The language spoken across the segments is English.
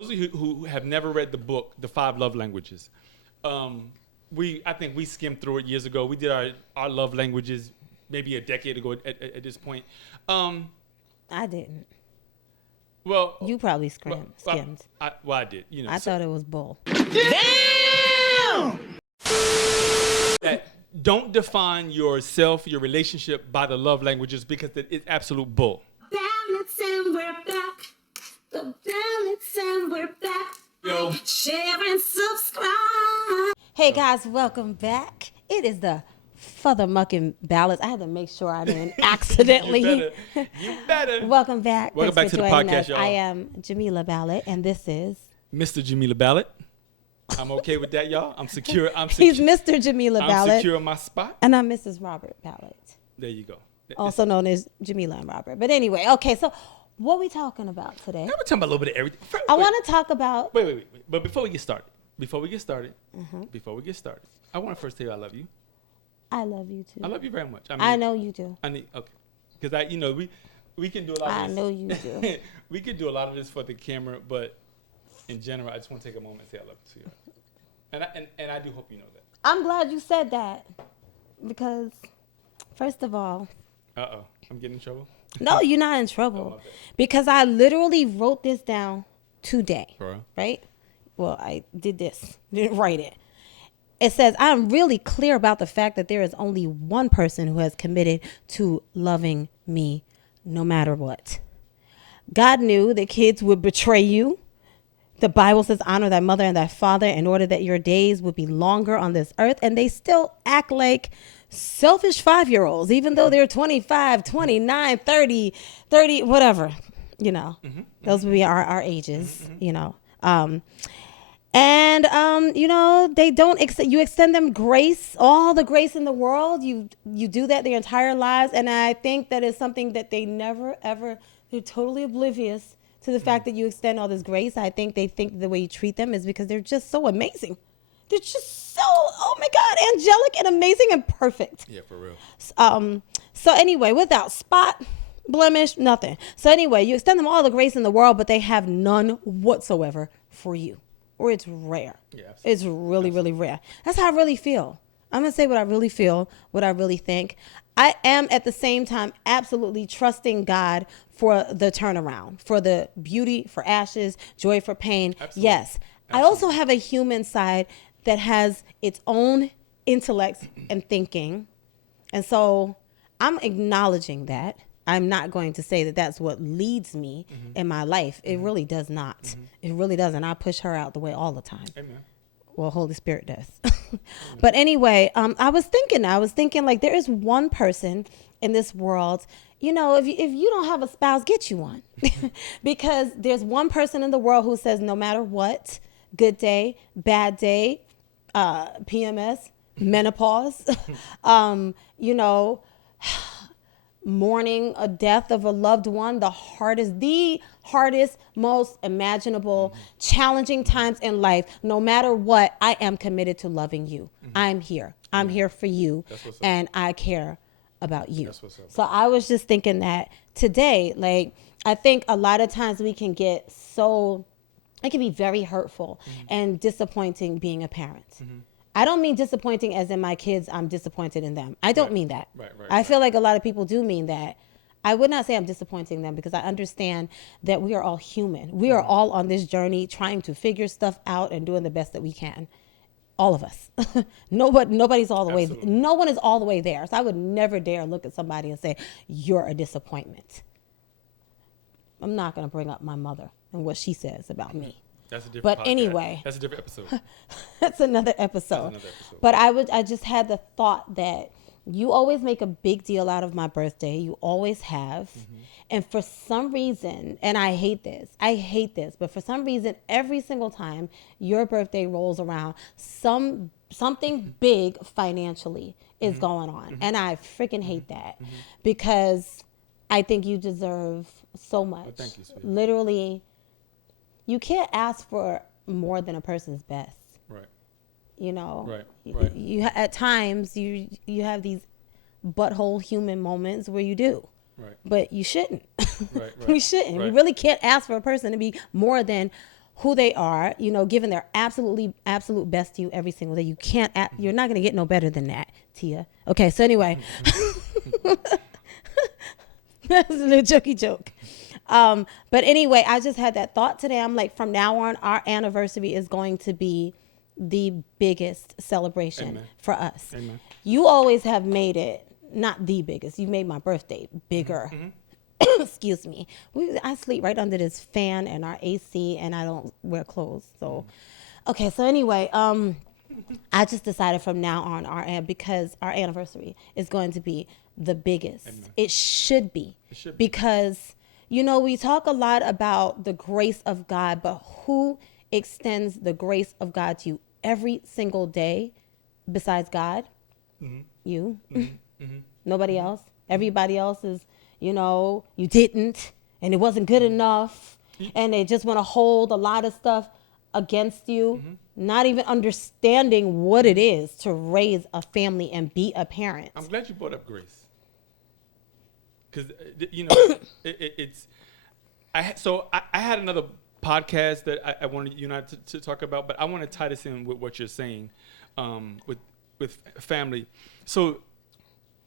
Those of you who have never read the book, The Five Love Languages, I think we skimmed through it years ago. We did our love languages maybe a decade ago at this point. I didn't. Well, You probably skimmed. I did. I thought it was bull. Damn! That don't define yourself, your relationship by the love languages because it's absolute bull. Balance and we're back. The balance and we're back. Yo. Share and subscribe. Hey guys, welcome back. It is the Mothermucking Balance. I had to make sure I didn't accidentally. You better. Welcome back. Welcome back to the podcast, y'all. I am Jamila Ballett, and this is Mr. Jamila Ballett. I'm okay with that, y'all. I'm secure. He's Mr. Jamila Ballett. I'm secure in my spot. And I'm Mrs. Robert Ballett. There you go. Also known as Jamila and Robert. But anyway, okay, so what are we talking about today? We're talking about a little bit of everything. I want to talk about... Wait. But before we get started, I want to first tell you I love you. I love you too. I love you very much. I know you do. Okay. Because we can do a lot of this. I know you do. We can do a lot of this for the camera, but in general, I just want to take a moment and say I love you to you. And I do hope you know that. I'm glad you said that because, first of all... Uh-oh. I'm getting in trouble? No, you're not in trouble. Because I literally wrote this down today. Bro. Right? Well, I did this. Didn't write it. It says, I'm really clear about the fact that there is only one person who has committed to loving me no matter what. God knew that kids would betray you. The Bible says, honor thy mother and thy father in order that your days would be longer on this earth. And they still act like selfish 5-year-olds, even though they're 25, 29, 30, whatever, those would be our ages, they don't, you extend them grace, all the grace in the world. You do that their entire lives. And I think that is something that they never, ever, they're totally oblivious to the fact that you extend all this grace. I think they think the way you treat them is because they're just so amazing. They're just so, oh my God, angelic and amazing and perfect. Yeah, for real. So anyway, without spot, blemish, nothing. So anyway, you extend them all the grace in the world, but they have none whatsoever for you. Or it's rare. Yeah, it's really, really rare. That's how I really feel. I'm going to say what I really feel, what I really think. I am at the same time absolutely trusting God for the turnaround, for the beauty, for ashes, joy for pain. Absolutely. Yes. Absolutely. I also have a human side that has its own intellect and thinking. And so I'm acknowledging that. I'm not going to say that that's what leads me in my life. It really does not. It really doesn't. I push her out the way all the time. Amen. Well, Holy Spirit does. But anyway, I was thinking like there is one person in this world, if you don't have a spouse, get you one. Because there's one person in the world who says no matter what, good day, bad day, PMS, menopause, mourning a death of a loved one, the hardest, most imaginable, challenging times in life. No matter what, I am committed to loving you. I'm here. I'm here for you. And I care about you. So I was just thinking that today, like, I think a lot of times we can get it can be very hurtful and disappointing being a parent. I don't mean disappointing as in my kids, I'm disappointed in them. I don't mean that. I feel like a lot of people do mean that. I would not say I'm disappointing them because I understand that we are all human. We are all on this journey trying to figure stuff out and doing the best that we can. All of us. Nobody's all the way. No one is all the way there. So I would never dare look at somebody and say, you're a disappointment. I'm not going to bring up my mother and what she says about me. That's a different But podcast. anyway. That's a different episode. That's another episode. But I just had the thought that you always make a big deal out of my birthday. You always have. And for some reason, and I hate this, but for some reason, every single time your birthday rolls around, something big financially is going on. And I freaking hate that because I think you deserve so much. Well, thank you, sweetie. Literally, you can't ask for more than a person's best. Right. Right. You at times you have these butthole human moments where you do. Right. But you shouldn't. Right. We shouldn't. Right. We really can't ask for a person to be more than who they are, giving their absolute best to you every single day. You're not going to get no better than that, Tia. Okay, so anyway, that's a little jokey joke. But anyway, I just had that thought today. I'm like, from now on, our anniversary is going to be the biggest celebration Amen. for us. Amen. You always have made it, not the biggest. You made my birthday bigger. Excuse me. I sleep right under this fan and our AC, and I don't wear clothes. So, okay. So anyway, I just decided from now on, because our anniversary is going to be the biggest. Amen. It should be. Should be. Because, we talk a lot about the grace of God, but who extends the grace of God to you every single day besides God? You. Nobody else. Everybody else is, you didn't, and it wasn't good enough, and they just want to hold a lot of stuff against you, not even understanding what it is to raise a family and be a parent. I'm glad you brought up grace, because it's. I had another podcast that I wanted you and I to talk about, but I want to tie this in with what you're saying, with family. So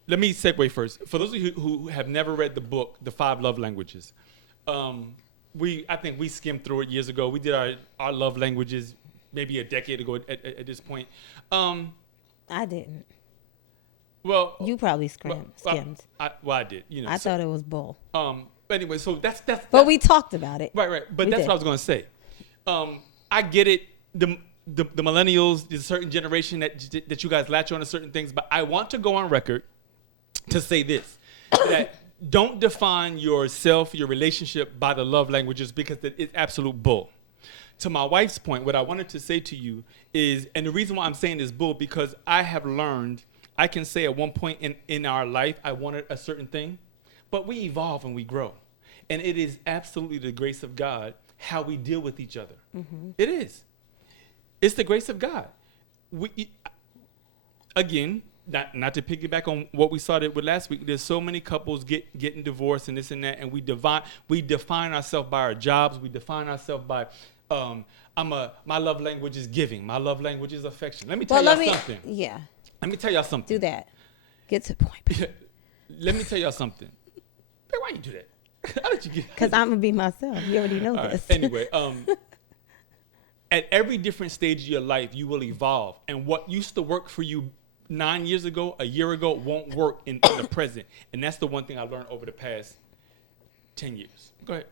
let me segue first. For those of you who have never read the book, The 5 Love Languages, I think we skimmed through it years ago. We did our love languages maybe a decade ago at this point. I didn't. Well, You probably skimmed. I did. I thought it was bull. But anyway, so that's But we talked about it. right. But We that's did. what I was going to say. I get it. The millennials, the certain generation that you guys latch on to certain things. But I want to go on record to say this, that don't define yourself, your relationship by the love languages, because it's absolute bull. To my wife's point, what I wanted to say to you is, and the reason why I'm saying this bull, because I have learned, I can say at one point in our life, I wanted a certain thing, but we evolve and we grow. And it is absolutely the grace of God how we deal with each other. It is. It's the grace of God. Again, not to piggyback on what we started with last week, there's so many couples getting divorced and this and that, and we define ourselves by our jobs. We define ourselves by my love language is giving. My love language is affection. Let me tell y'all something. Yeah. Let me tell y'all something. Do that. Get to the point. Let me tell y'all something. Hey, why you do that? How did you get? Because I'm going to be myself. You already know All right. this. Anyway, at every different stage of your life, you will evolve. And what used to work for you 9 years ago, a year ago, won't work in the present. And that's the one thing I learned over the past 10 years. Go ahead.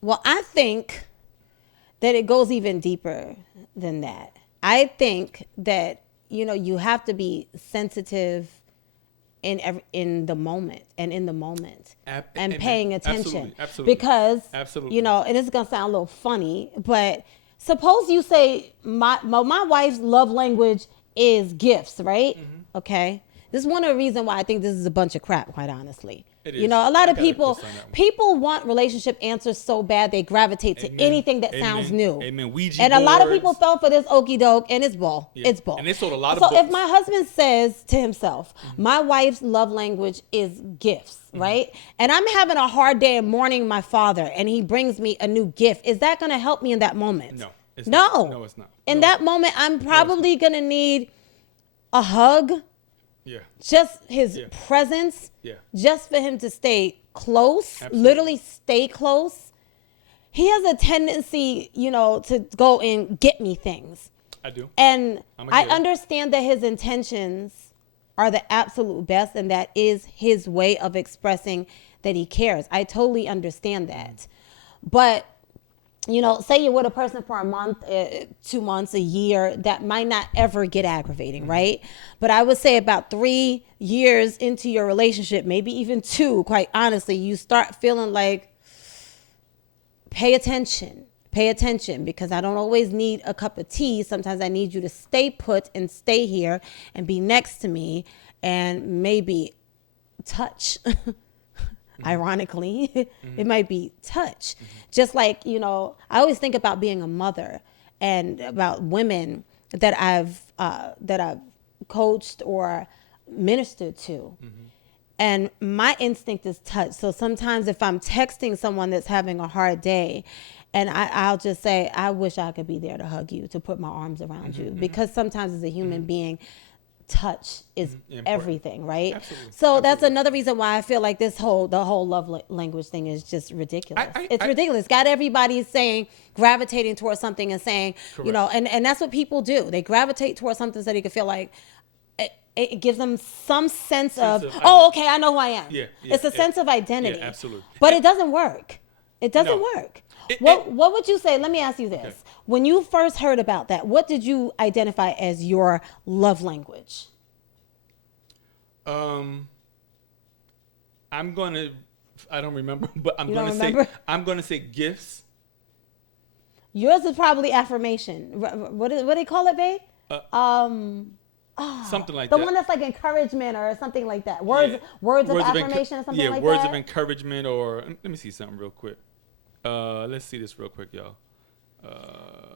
Well, I think that it goes even deeper than that. I think that, you have to be sensitive in the moment and Amen. paying attention. Absolutely. Because, Absolutely. and it's going to sound a little funny, but suppose you say my wife's love language is gifts, right? Okay. This is one of the reasons why I think this is a bunch of crap, quite honestly. It is. A lot of I gotta co-sign that one. people want relationship answers so bad they gravitate to Amen. anything that Amen. sounds new. Amen. Ouija And a lot of boards. people fell for this okie doke, and it's bull. Yeah. It's bull. And they sold a lot of So if books. my husband says to himself, my wife's love language is gifts, right? And I'm having a hard day mourning my father, and he brings me a new gift, is that going to help me in that moment? No. It's No. Not. No, it's not. In No. that moment, I'm probably going to need a hug, Yeah. just his Yeah. presence, Yeah. just for him to stay close, Absolutely. literally stay close. He has a tendency, to go and get me things. I do. And I'm a I getter. understand that his intentions are the absolute best, and that is his way of expressing that he cares. I totally understand that. But say you're with a person for a month, 2 months, a year, that might not ever get aggravating, right? But I would say about 3 years into your relationship, maybe even 2, quite honestly, you start feeling like, pay attention, because I don't always need a cup of tea. Sometimes I need you to stay put and stay here and be next to me and maybe touch. Ironically, it might be touch. Just like, I always think about being a mother and about women that I've coached or ministered to. And my instinct is touch. So sometimes if I'm texting someone that's having a hard day, and I'll just say, I wish I could be there to hug you, to put my arms around you. Because sometimes as a human being, touch is everything, right? Absolutely. So that's another reason why I feel like the whole love language thing is just ridiculous. It's ridiculous. Got everybody saying, gravitating towards something and saying, you know, and that's what people do. They gravitate towards something so they can feel like it gives them some sense of oh, okay, I know who I am. It's a sense of identity. Yeah, absolutely. But it doesn't work. It doesn't work. What would you say? Let me ask you this. Okay. When you first heard about that, what did you identify as your love language? I'm gonna. I don't remember, but I'm You gonna don't say. remember? I'm gonna say gifts. Yours is probably affirmation. What do they call it, babe? Something like The that. one that's like encouragement or something like that. Words of affirmation or something yeah, like words that. of encouragement or let me see something real quick. Let's see this real quick, y'all.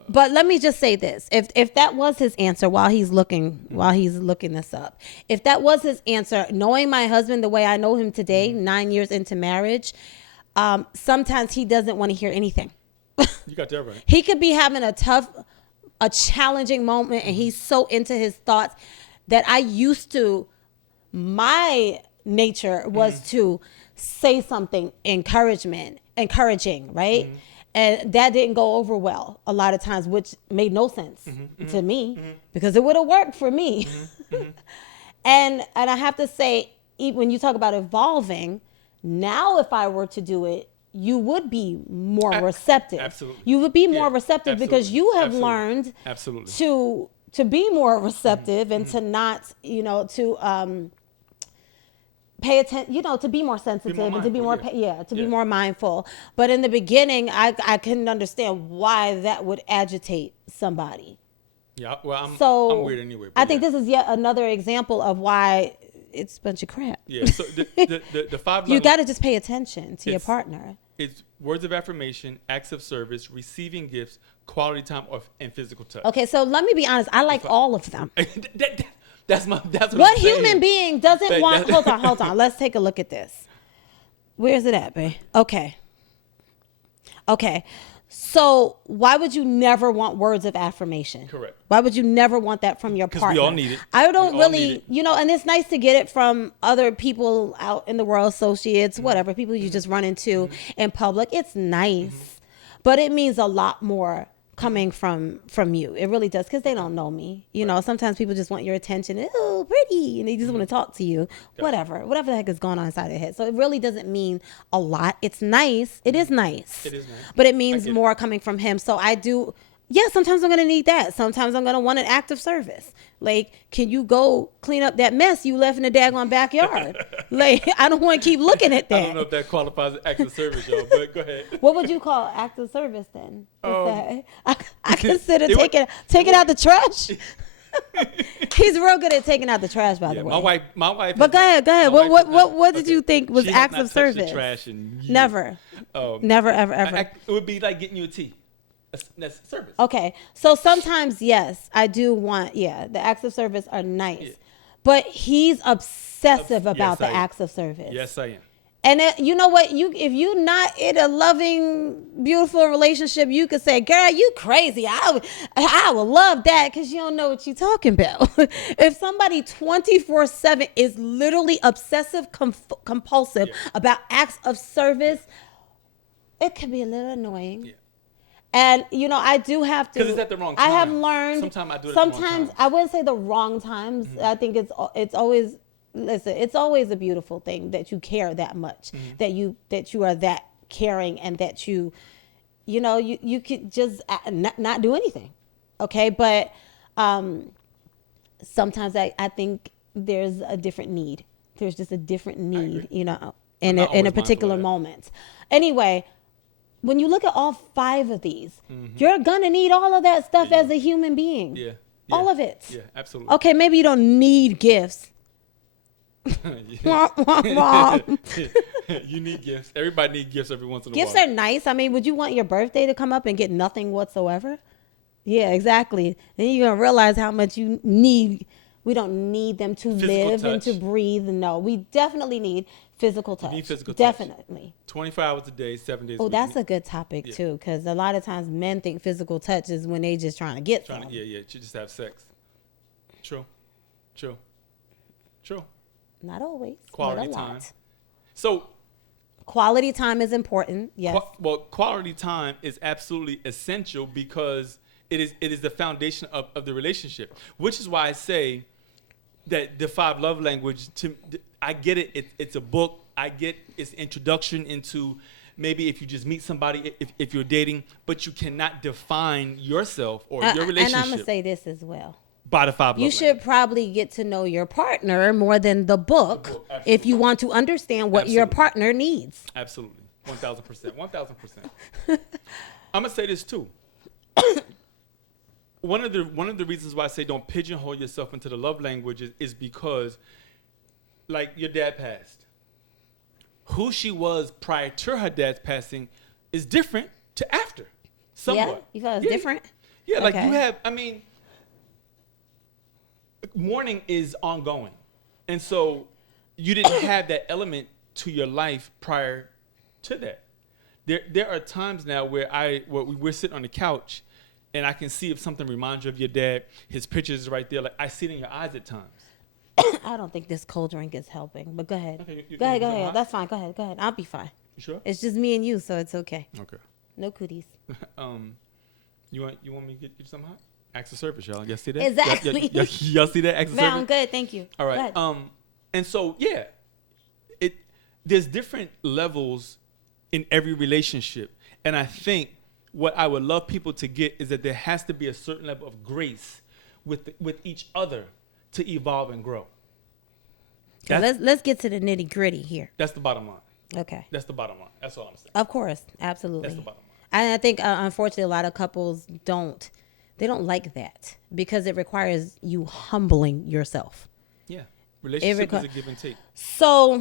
But let me just say this: if that was his answer while he's looking this up, if that was his answer, knowing my husband the way I know him today, 9 years into marriage, sometimes he doesn't want to hear anything. You got that right. He could be having a challenging moment, and he's so into his thoughts that my nature was to say something encouraging, right? And that didn't go over well a lot of times, which made no sense to me because it would have worked for me. And I have to say, when you talk about evolving, now if I were to do it, you would be more receptive. Absolutely. You would be more receptive because you have learned to be more receptive and to not, to pay attention, to be more sensitive and to be more, be more mindful. But in the beginning, I couldn't understand why that would agitate somebody. Yeah, well, I'm weird anyway. I think this is yet another example of why it's a bunch of crap. Yeah, so the 5 You got to just pay attention to your partner. It's words of affirmation, acts of service, receiving gifts, quality time, and physical touch. Okay, so let me be honest. I like all of them. That's what human being doesn't want? Hold on. Let's take a look at this. Where's it at, babe? Okay. So why would you never want words of affirmation? Correct. Why would you never want that from your partner? Because we all need it. I don't really, and it's nice to get it from other people out in the world, associates, whatever, people you just run into in public. It's nice, but it means a lot more coming from you. It really does, because they don't know me. Sometimes people just want your attention. Oh, pretty, and they just want to talk to you. Whatever the heck is going on inside their head. So it really doesn't mean a lot. It's nice. It is nice. But it means more coming from him. So I do. Yeah, sometimes I'm going to need that. Sometimes I'm going to want an act of service. Like, can you go clean up that mess you left in the daggone backyard? Like, I don't want to keep looking at that. I don't know if that qualifies as act of service, y'all, but go ahead. What would you call act of service then? I consider taking out the trash. He's real good at taking out the trash, by the way. My wife. But go ahead. What did you think was acts of service? The trash in years. Never. Never, ever. It would be like getting you a tea. That's service. Okay. So sometimes, yes, I do want, the acts of service are nice. Yeah. But he's obsessive about the acts of service. Yes, I am. And you know what? If you're not in a loving, beautiful relationship, you could say, girl, you crazy. I would love that, because you don't know what you're talking about. If somebody 24/7 is literally obsessive compulsive about acts of service, it can be a little annoying. Yeah. And I do have to. Because it's at the wrong time. I have learned. Sometimes I do it. Sometimes I wouldn't say the wrong times. I think it's always. Listen, it's always a beautiful thing that you care that much, that you are that caring, and that you could just not do anything. Okay, but sometimes I think there's a different need. There's just a different need, in a particular moment. Anyway. When you look at all 5 of these, you're going to need all of that stuff as a human being. Yeah. All of it. Yeah, absolutely. Okay, maybe you don't need gifts. You need gifts. Everybody needs gifts every once in a while. Gifts are nice. I mean, would you want your birthday to come up and get nothing whatsoever? Yeah, exactly. Then you're going to realize how much you need We don't need them to Physical live and to touch. breathe. No, we definitely need physical touch. need physical touch. Definitely. 24 hours a day, 7 days a Oh, week. that's a good topic Yeah. too, because a lot of times men think physical touch is when they just trying to get Trying some. to, you just have sex. True. Not always. Quality but a time. lot. So, Quality time is important. Yes. quality time is absolutely essential because it is the foundation of the relationship, which is why I say that the 5 love language, I get it. It's a book. I get its introduction into maybe if you just meet somebody, if you're dating, but you cannot define yourself or your relationship And I'm going to say this as well. by the 5 love You should probably get to know your partner more than the book, absolutely. if you want to understand what your Absolutely. partner needs. Absolutely. 1,000%. 1,000%. I'm going to say this too. One of the reasons why I say don't pigeonhole yourself into the love languages is because, like, your dad passed. Who she was prior to her dad's passing is different to after. Somewhat. Yeah? You feel it's different? Yeah, like Okay. you have, I mean, mourning is ongoing. And so you didn't have that element to your life prior to that. There are times now where we're sitting on the couch and I can see if something reminds you of your dad. His picture is right there. Like, I see it in your eyes at times. I don't think this cold drink is helping, but go ahead. Okay, you go ahead. want some hot? That's fine. Go ahead. I'll be fine. You sure? It's just me and you, so it's okay. Okay. No cooties. You want me to get you some hot? Ask the service, y'all. Y'all see that? Exactly. Y'all see that? Ask the No, I'm service. good. Thank you. All Go right. ahead. And so yeah, there's different levels in every relationship, and I think what I would love people to get is that there has to be a certain level of grace with each other to evolve and grow. So let's get to the nitty gritty here. That's the bottom line. Okay. That's the bottom line. That's all I'm saying. Of course, absolutely. That's the bottom line. And I think unfortunately a lot of couples don't like that because it requires you humbling yourself. Yeah. Relationship is a give and take. So,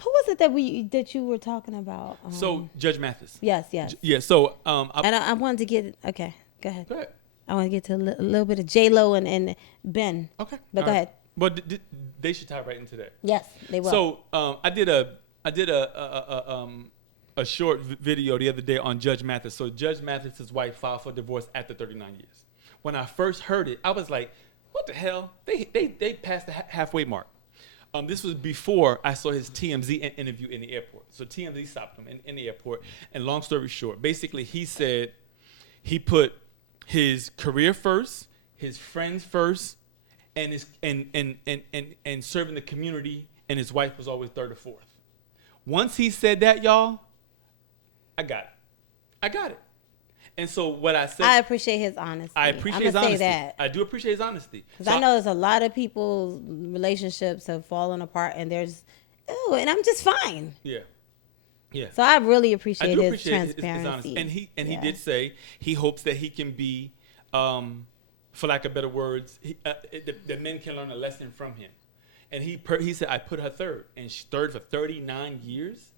who was it that you were talking about? So Judge Mathis. Yes. Yeah. So I wanted to get okay. Go ahead. go ahead. I want to get to a little bit of J-Lo and Ben. Okay. But All go right. ahead. Well, they should tie right into that. Yes, they will. So I did a short video the other day on Judge Mathis. So Judge Mathis's wife filed for divorce after 39 years. When I first heard it, I was like, "What the hell? They passed the halfway mark." This was before I saw his TMZ interview in the airport. So TMZ stopped him in the airport. And long story short, basically he said he put his career first, his friends first, and and serving the community, and his wife was always third or fourth. Once he said that, y'all, I got it. And so what I said, I appreciate his honesty. I appreciate his I'ma honesty. say that. I do appreciate his honesty. Because So I know there's a lot of people's relationships have fallen apart and there's, and I'm just fine. Yeah. So I really I appreciate do his appreciate his transparency. honesty. And he Yeah. did say he hopes that he can be, for lack of better words, that men can learn a lesson from him. And he said, I put her third, and she's third for 39 years.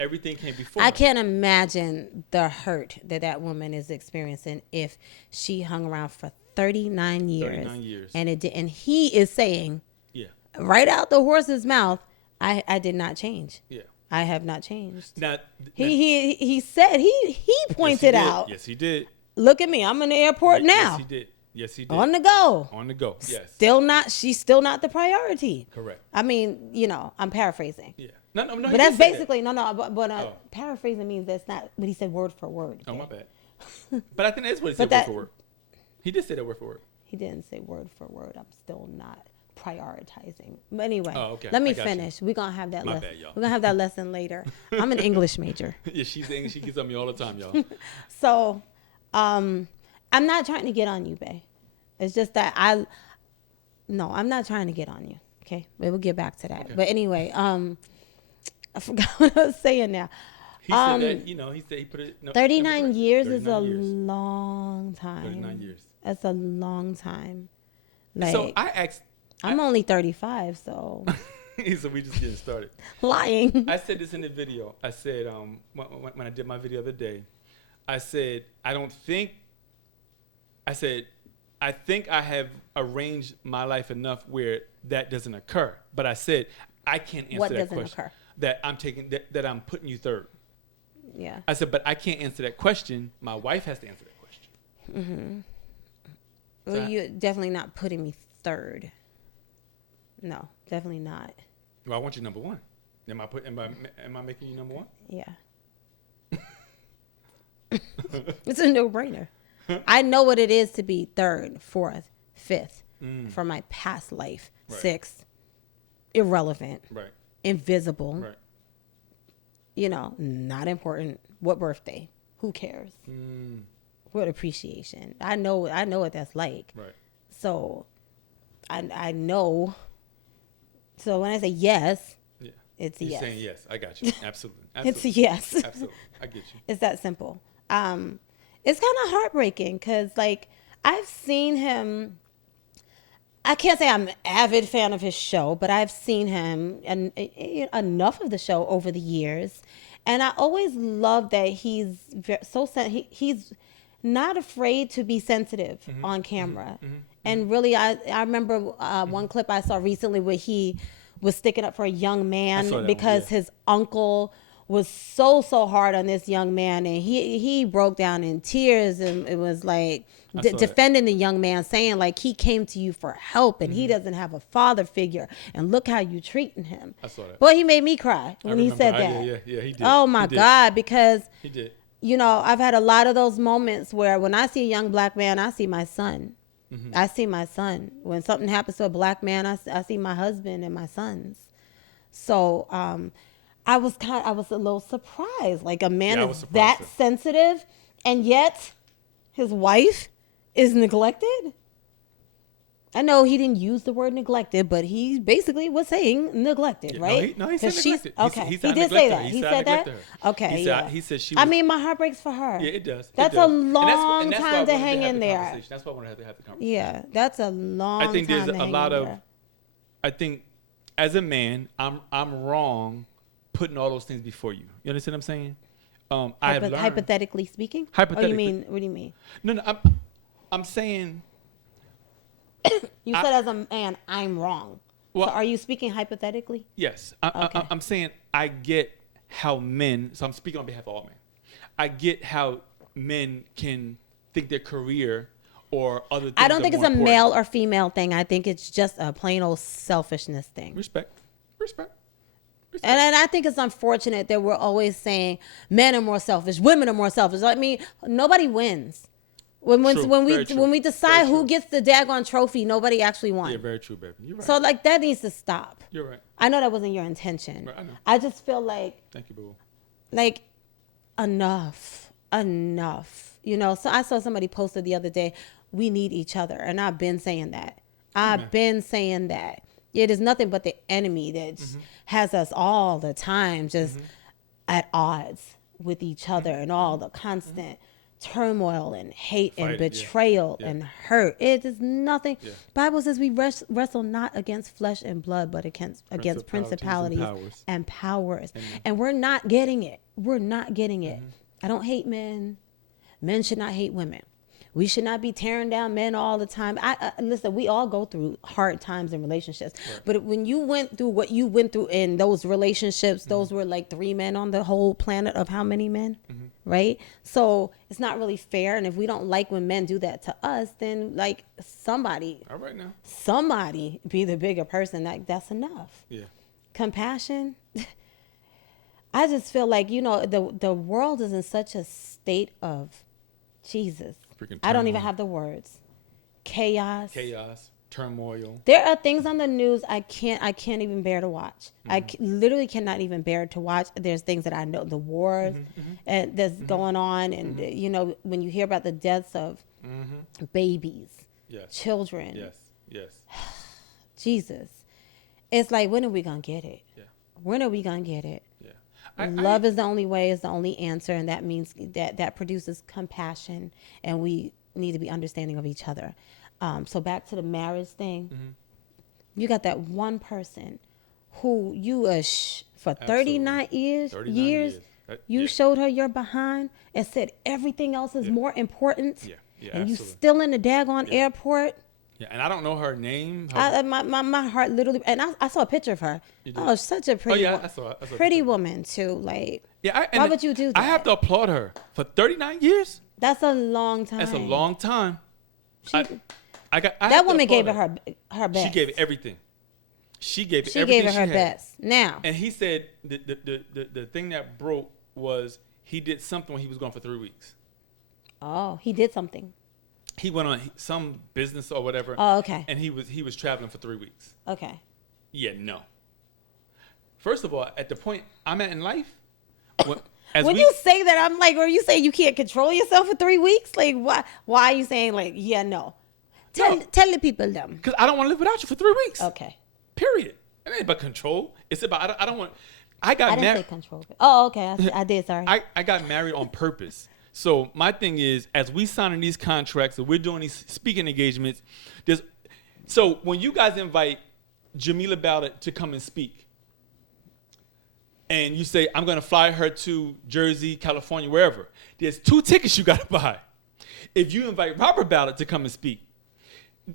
Everything came before. I can't imagine the hurt that woman is experiencing if she hung around for 39 years. 39 years. And it did, and he is saying, Yeah. right out the horse's mouth, I did not change. Yeah. I have not changed. Now, He said he pointed out. Yes, he did. Look at me, I'm in the airport now. Yes, he did. Yes, he did. On the go. On the go. Yes. She's still not the priority. Correct. I mean, I'm paraphrasing. Yeah. No. But that's basically paraphrasing means that's not what he said word for word. Oh, okay? my bad. But I think that's what he said But word for word. He did say that word for word. He didn't say word for word. I'm still not prioritizing. But anyway, Oh, okay. let me I got you. finish. We're gonna have that My lesson. bad, y'all. We're gonna have that lesson later. I'm an English major. Yeah, she's English. She gets on me all the time, y'all. So I'm not trying to get on you, bae. It's just that I'm not trying to get on you. Okay. We'll get back to that. Okay. But anyway, I forgot what I was saying now. He said that, he said he put it. No, 39 years is a 39 years. long time. 39 years. That's a long time. Like, So I asked. I'm only 35, so So we just getting started. lying. I said this in the video. I said when I did my video the other day, I said I think I have arranged my life enough where that doesn't occur. But I said I can't answer What that doesn't question. occur? That I'm taking that I'm putting you third. Yeah. I said, but I can't answer that question. My wife has to answer that question. Well, you're definitely not putting me third. No, definitely not. Well, I want you number one. Am I making you number one? Yeah. It's a no-brainer. I know what it is to be third, fourth, fifth from my past life. Right. Sixth, irrelevant, Right. invisible. Right. You know, not important. What birthday? Who cares? What appreciation? I know what that's like. Right. So, I know. So when I say yes, Yeah. it's a You're yes. saying yes. I got you. Absolutely. It's a yes. Absolutely. I get you. It's that simple. It's kind of heartbreaking because, like, I've seen him. I can't say I'm an avid fan of his show, but I've seen him and enough of the show over the years, and I always love that he's he's not afraid to be sensitive on camera. And really, I remember one clip I saw recently where he was sticking up for a young I saw man that because one, yeah. his uncle was so hard on this young man, and he broke down in tears, and it was like defending the young man, saying like he came to you for help and he doesn't have a father figure, and look how you treating him. I saw that. Boy, he made me cry when he said that. Yeah, he did. Oh my He did. God, because He did. you know, I've had a lot of those moments where when I see a young black man, I see my son. I see my son. When something happens to a black man, I see my husband and my sons. So I was a little surprised. Like a man is that sensitive, and yet his wife is neglected. I know he didn't use the word neglected, but he basically was saying neglected, right? No, he said neglected. Okay, He he did say that. He said that. Okay, He said she I was. mean, my heart breaks for her. Yeah, it does. That's a long time to hang in there. That's why I wanted to have the conversation. Yeah, that's a long time. I think there's to hang a lot in of. there. I think, as a man, I'm wrong, putting all those things before you. You understand what I'm saying? I have learned. Hypothetically speaking. Hypothetically. Or you mean? What do you mean? No, I'm saying. You said as a man, I'm wrong. Well, so are you speaking hypothetically? Yes. Okay. I'm saying I get how men, so I'm speaking on behalf of all men. I get how men can think their career or other things. I don't think are it's more a important. male or female thing. I think it's just a plain old selfishness thing. Respect. And I think it's unfortunate that we're always saying men are more selfish, women are more selfish. I mean, nobody wins. When we decide who gets the daggone trophy, nobody actually won. Yeah, very true, baby. You're right. So like that needs to stop. You're right. I know that wasn't your intention. Right, I know. I just feel like Thank you, boo. like enough. You know, so I saw somebody posted the other day, we need each other. And I've been saying that. It is nothing but the enemy that has us all the time just at odds with each other and all the constant turmoil and hate and betrayal and hurt. It is nothing. Bible says we wrestle not against flesh and blood, but against principalities and powers. And we're not getting it. I don't hate men. Men should not hate women. We should not be tearing down men all the time. Listen, we all go through hard times in relationships. Right. But when you went through what you went through in those relationships, those were like 3 men on the whole planet of how many men? Right? So it's not really fair. And if we don't like when men do that to us, then like somebody be the bigger person. Like that's enough. Yeah. Compassion. I just feel like, you know, the world is in such a state of Jesus. I don't even have the words. Chaos, turmoil. There are things on the news I can't even bear to watch. I literally cannot even bear to watch. There's things that I know, the wars that's going on, and you know, when you hear about the deaths of babies, children, Jesus, it's like, when are we gonna get it? When are we gonna get it? Love is the only way, is the only answer, and that means that produces compassion, and we need to be understanding of each other. So back to the marriage thing, you got that one person who you for 39 years You Yeah. showed her your behind and said everything else is more important. Yeah. Yeah. And you Absolutely. still in the daggone airport. Yeah. And I don't know her name. Her, My heart literally, and I saw a picture of her. You did? Oh, pretty, yeah, I saw a pretty picture. woman too. Like, yeah. why would you do that? I have to applaud her for 39 years. That's a long time. That's a long time. She, I have that to woman applaud gave it her best. She gave it everything. She gave it She everything gave it her she had. best. Now, And he said the thing that broke was he did something when he was gone for 3 weeks. oh, he did something. He went on some business or whatever. Oh, okay. And he was traveling for 3 weeks. Okay. Yeah, no. First of all, at the point I'm at in life, When you say that, I'm like, are you saying you can't control yourself for 3 weeks? Like, why are you saying like, yeah, no? Tell the people them. because I don't want to live without you for 3 weeks. Okay. Period. It ain't about control. It's about I don't want. I I got didn't married. say control. Oh, okay. I did. Sorry. I got married on purpose. So my thing is, as we signing these contracts and we're doing these speaking engagements, so when you guys invite Jamila Ballard to come and speak, and you say, I'm going to fly her to Jersey, California, wherever, there's 2 tickets you got to buy. If you invite Robert Ballard to come and speak,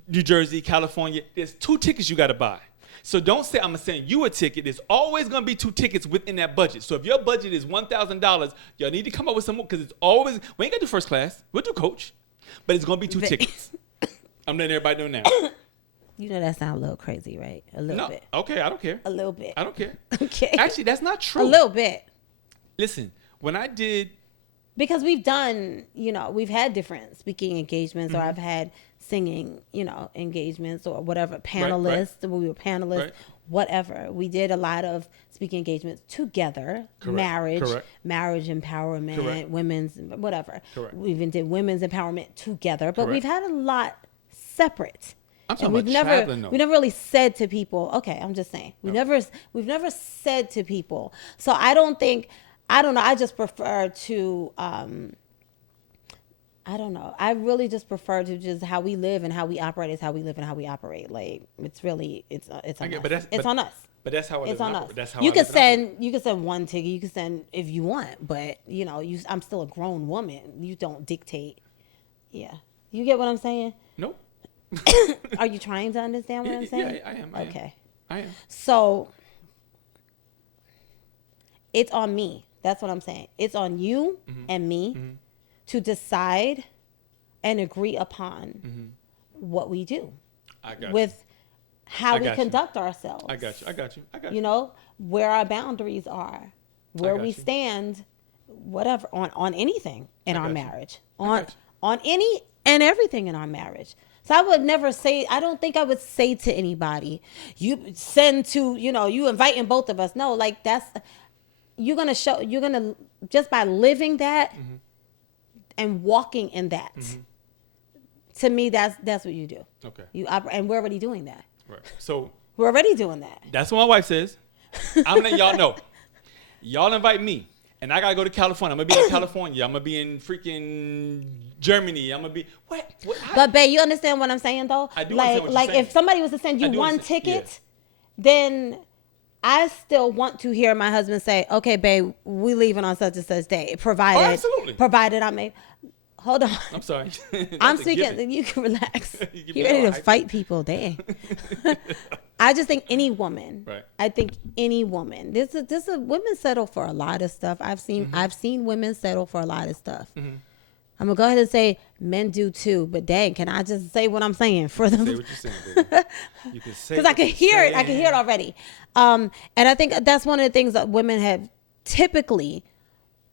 New Jersey, California, there's 2 tickets you got to buy. So don't say I'm going to send you a ticket. There's always going to be 2 tickets within that budget. So if your budget is $1,000, y'all need to come up with some more because it's always, we ain't going to do first class. We'll do coach. But it's going to be 2 tickets. I'm letting everybody know now. You know that sounds a little crazy, right? A little bit. Okay, I don't care. A little bit. I don't care. Okay. Actually, that's not true. A little bit. Listen, when I did, Because we've done, we've had different speaking engagements, or I've had singing, engagements or whatever, panelists, when we were panelists, Right. whatever. We did a lot of speaking engagements together, Correct. Correct. marriage empowerment, Correct. women's, whatever. Correct. We even did women's empowerment together, but Correct. we've had a lot separate. I'm And talking we've about never, traveling, though. we never really said to people, okay, I'm just saying, we've never said to people. So I don't know. I just prefer to, I don't know. I really just prefer to just how we live and how we operate is how we live and how we operate. Like it's really, it's on us. It's on us. But that's how I live. It's on us. That's how You I can live and operate. send 1 ticket. You can send if you want, but I'm still a grown woman. You don't dictate. Yeah, you get what I'm saying? Nope. Are you trying to understand what I'm saying? Yeah, I am. Okay. I am. So it's on me. That's what I'm saying. It's on you and me to decide and agree upon what we do I got with how I we got you. conduct ourselves. I got you. Where our boundaries are, where got we you. stand, whatever on anything in our got you. marriage, I on got you. on any and everything in our marriage. So I would never say, I don't think I would say to anybody, you send to, you inviting both of us. No, like you're going to, just by living that and walking in that, to me, that's what you do. Okay. And we're already doing that. Right. So We're already doing that. that's what my wife says. I'm letting y'all know. Y'all invite me. And I gotta go to California. I'm gonna be in California. I'm gonna be in freaking Germany. I'm gonna be what? But babe, you understand what I'm saying though? I do like, understand what you're saying. if somebody was to send you I do one understand, ticket, then I still want to hear my husband say, "Okay, babe, we leaving on such and such day." Provided, absolutely. Provided I may. Hold on. I'm sorry. I'm That's a speaking. given. You can relax. You You be ready all to hyped. fight people? Dang. I just think any woman. Right. I think any woman. This is women settle for a lot of stuff. I've seen women settle for a lot of stuff. I'm gonna go ahead and say men do too. But dang, can I just say what I'm saying for them? Say what you're saying, baby. You can say Because I what can you're hear it. I can saying. hear it already. And I think that's one of the things that women have typically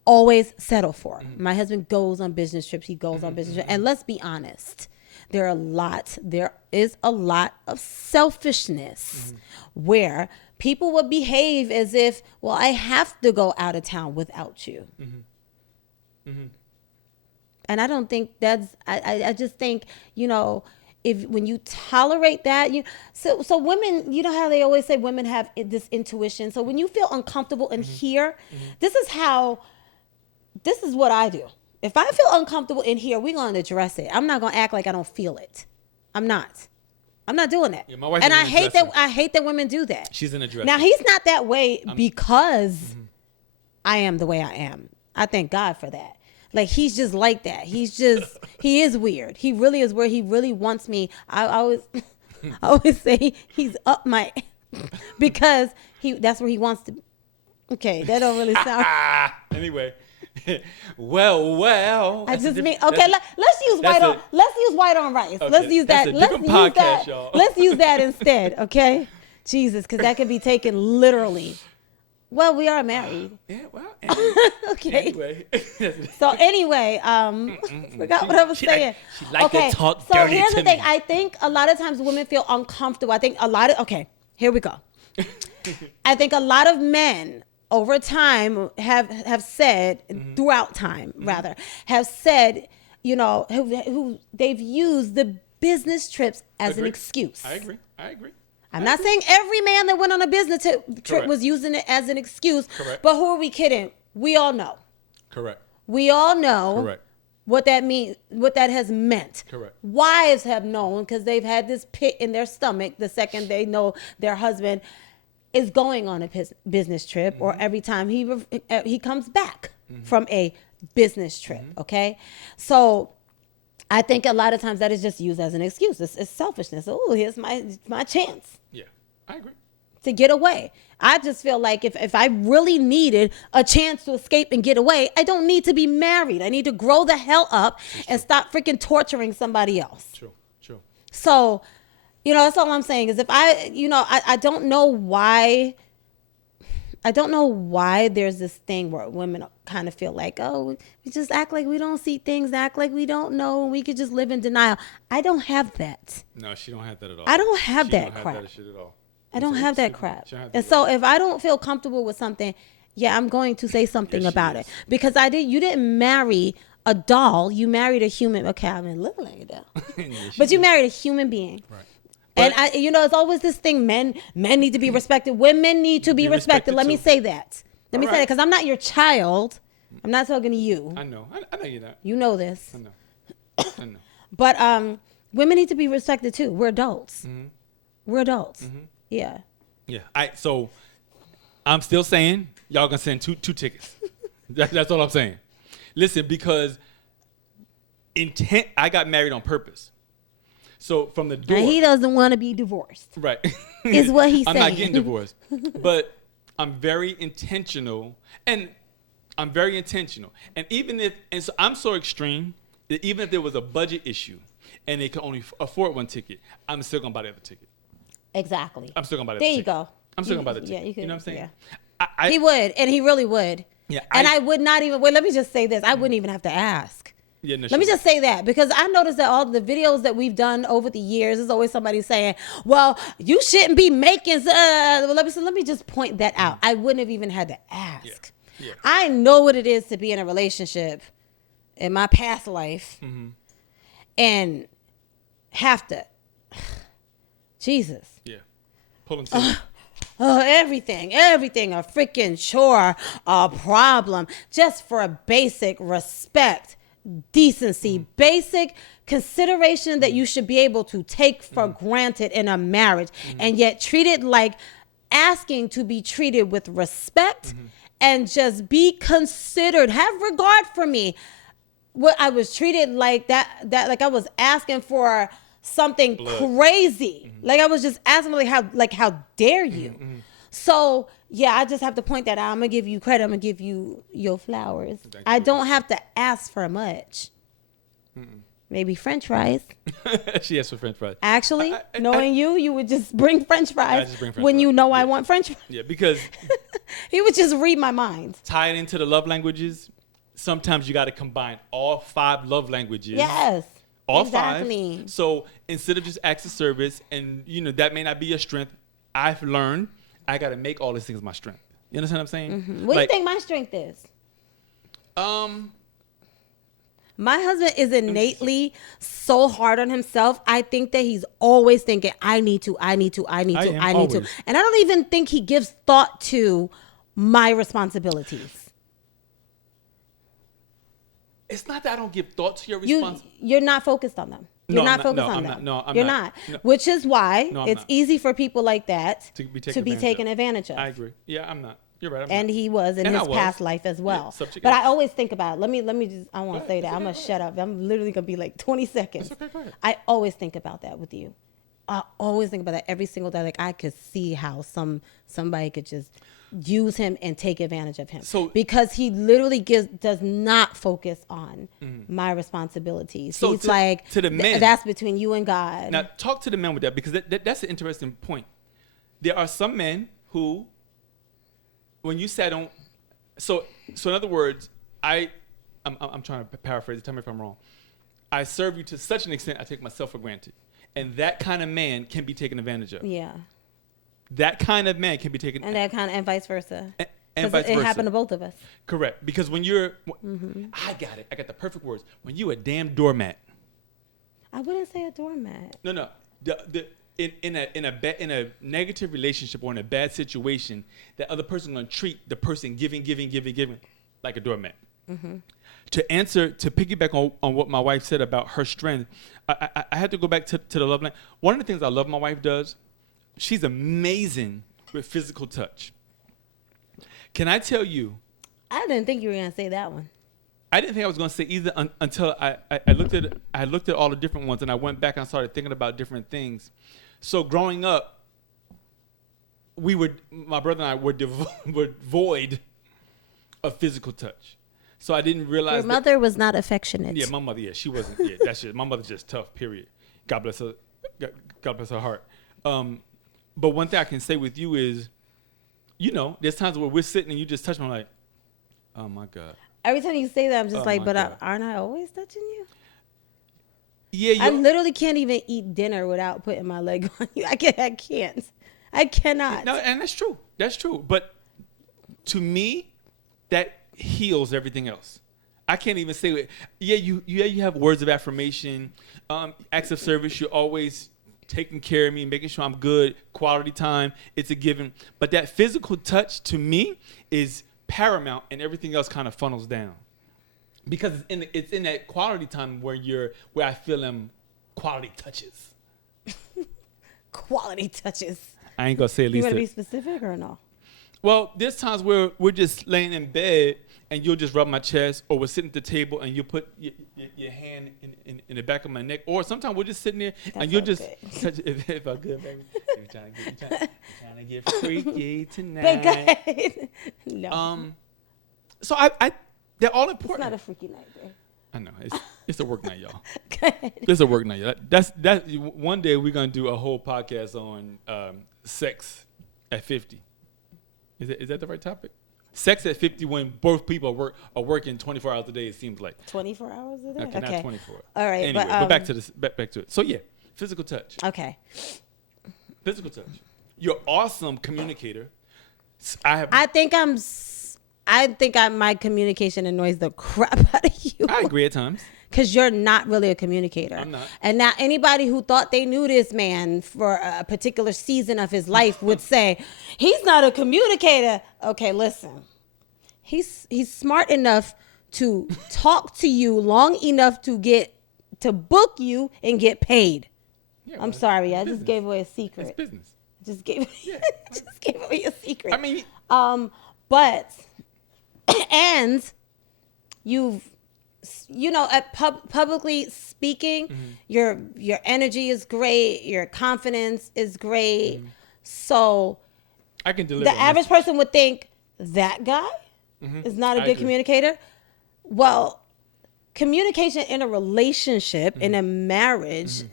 always settled for. My husband goes on business trips. He goes on business trips. And let's be honest. There is a lot of selfishness where people would behave as if, well, I have to go out of town without you. And I don't think I just think, when you tolerate that, so women, you know how they always say women have this intuition. So when you feel uncomfortable in here, this is what I do. If I feel uncomfortable in here, we're going to address it. I'm not going to act like I don't feel it. I'm not doing that. Yeah, my wife And is I an hate addresser. that women do that. She's an addresser. Now he's not that way because I am the way I am. I thank God for that. Like, he's just like that. He is weird. He really is weird. He really wants me. I always I always say he's up my because that's where he wants to. Okay, that don't really sound. Anyway, well. I just mean okay. Let's use white on rice. Okay, Let's use that's that. a Let's different use podcast, that. y'all. Let's use that instead. Okay, Jesus, because that could be taken literally. Well, we are married. Yeah, well. Okay. Anyway. So anyway, forgot what I was saying. She like to talk so dirty here's to the thing. me. I think a lot of times women feel uncomfortable. I think here we go. I think a lot of men over time have said throughout time rather have said, you know, who they've used the business trips as an excuse. I agree. I'm not saying every man that went on a business trip was using it as an excuse. Correct. But who are we kidding? We all know. Correct. We all know Correct. what that means, what that has meant. Correct. Wives have known because they've had this pit in their stomach the second they know their husband is going on a business trip, or every time he comes back from a business trip. Okay, so I think a lot of times that is just used as an excuse. It's selfishness. Oh, here's my chance. Yeah, I agree. To get away. I just feel like if I really needed a chance to escape and get away, I don't need to be married. I need to grow the hell up and stop freaking torturing somebody else. True. So, you know, that's all I'm saying is if I don't know why. I don't know why there's this thing where women kind of feel like, oh, we just act like we don't see things, act like we don't know, and we could just live in denial. I don't have that. No, she don't have that at all. I don't have that She crap. don't have that shit at all. I don't have that crap. She don't have And that. so if I don't feel comfortable with something, yeah, I'm going to say something Yes, she about is. it. Because you didn't marry a doll, you married a human. Okay, I mean, look like that. Yeah, she But you did. married a human being. Right. And But- it's always this thing, men need to be respected. Women need to be respected. Let me too. say that. Let me say that Alright. because I'm not your child. I'm not talking to you. I know. I know you're not. You know this. I know. But women need to be respected too. We're adults. We're adults. Yeah. Yeah. So I'm still saying y'all gonna send two tickets. That's all I'm saying. Listen, because I got married on purpose. So from the door, And he doesn't want to be divorced. right, is what he's I'm not saying. getting divorced, but I'm very intentional, and so I'm so extreme that even if there was a budget issue and they could only afford one ticket, I'm still gonna buy the other ticket. Exactly. I'm still gonna buy the There other you ticket. go. I'm still gonna buy the ticket. Yeah, you could. You know what I'm saying? Yeah. He would, and he really would. Yeah, And I would not even wait. Let me just say this: I wouldn't even have to ask. Yeah, no, Let me just say that because I noticed that all the videos that we've done over the years, there's always somebody saying, "Well, you shouldn't be making." Let me just point that out. I wouldn't have even had to ask. Yeah. I know what it is to be in a relationship in my past life, and have to. Jesus. Yeah. Pulling teeth. Everything, a freaking chore, a problem, just for a basic respect, decency, basic consideration that you should be able to take for granted in a marriage, and yet treated like asking to be treated with respect and just be considered, have regard for me. What I was treated like that like I was asking for something crazy. Like I was just asking how dare you? So yeah, I just have to point that out. I'm gonna give you credit. I'm gonna give you your flowers. I don't have to ask for much. Maybe French fries. She asked for French fries. Actually, knowing you would just bring French fries just bring French when fries. you know I Yeah. want French fries. Yeah, because He would just read my mind. tied into the love languages, sometimes you got to combine all 5 love languages. Yes. All exactly. 5. So instead of just acts of service, and that may not be your strength, I've learned I got to make all these things my strength. You understand what I'm saying? What do you think my strength is? My husband is innately so hard on himself. I think that he's always thinking, I need to. And I don't even think he gives thought to my responsibilities. It's not that I don't give thought to your response. You're not focused on them. You're No, not I'm focused not. on No, them. I'm not. No, I'm You're not. not. No. Which is why No, I'm it's not. easy for people like that To be taken advantage of. I agree. Yeah, I'm not. You're right. And he was in And his past life as well. subject But is. I always think about it. Let me just, I won't Go say ahead. that. It's I'm okay. going to Go shut up. I'm literally going to be like 20 seconds. It's okay. Go ahead. I always think about that with you. I always think about that every single day. Like, I could see how somebody could just use him and take advantage of him. So- because he literally does not focus on my responsibilities. So He's to- like, to the men. that's between you and God. Now, talk to the men with that, because that's an interesting point. There are some men who, when you say I don't, so in other words, I'm trying to paraphrase it. Tell me if I'm wrong. I serve you to such an extent I take myself for granted, and that kind of man can be taken advantage of. Yeah. That kind of man can be taken, And vice versa. and 'Cause vice versa. it happened to both of us. Correct, because when you're, I got it. I got the perfect words. When you a damn doormat. I wouldn't say a doormat. No. In a negative relationship or in a bad situation, that other person gonna treat the person giving like a doormat. To piggyback on what my wife said about her strength, I had to go back to the love line. One of the things I love my wife does, she's amazing with physical touch. Can I tell you? I didn't think you were gonna say that one. I didn't think I was going to say either until I looked at all the different ones, and I went back and started thinking about different things. So growing up, my brother and I were void of physical touch. So I didn't realize Your mother was not affectionate. Yeah, my mother. Yeah, she wasn't. Yeah, that's just my mother's just tough. Period. God bless her. God bless her heart. But one thing I can say with you is, there's times where we're sitting and you just touch me, I'm like, oh my God. Every time you say that, I'm just Oh like, my but God. aren't I always touching you? Yeah, I literally can't even eat dinner without putting my leg on you. I can't. I cannot. No, and that's true. That's true. But to me, that heals everything else. I can't even say it. Yeah, you have words of affirmation, acts of service. You're always taking care of me, making sure I'm good, quality time. It's a given. But that physical touch to me is paramount, and everything else kind of funnels down. Because it's in that quality time where I feel them quality touches. Quality touches. I ain't gonna say at You least. want to be specific or no? Well, there's times where we're just laying in bed and you'll just rub my chest, or we're sitting at the table and you put your hand in the back of my neck, or sometimes we're just sitting there and you'll just touch it. If I'm good, baby. You're trying to get freaky tonight. But go ahead. No. So they're all important. It's not a freaky night, babe. I know it's a work night, y'all. Go ahead. It's a work night, y'all. That's one day we're gonna do a whole podcast on sex at 50. Is that the right topic? Sex at 50 when both people are working 24 hours a day. It seems like 24 hours a day? okay, not 24. All right, Anyway, but back to it. So yeah, physical touch. Okay. Physical touch. You're an awesome communicator. I think my communication annoys the crap out of you. I agree at times. Because you're not really a communicator. I'm not. And now anybody who thought they knew this man for a particular season of his life would say, he's not a communicator. Okay, listen. He's smart enough to talk to you long enough to book you and get paid. Yeah, I'm well, sorry, I business. just gave away a secret. It's business. Just gave away a secret. I mean, but and you've at publicly speaking, your energy is great, your confidence is great. So I can deliver. the average person would think that guy is not a I good agree. communicator. Well, communication in a relationship, in a marriage,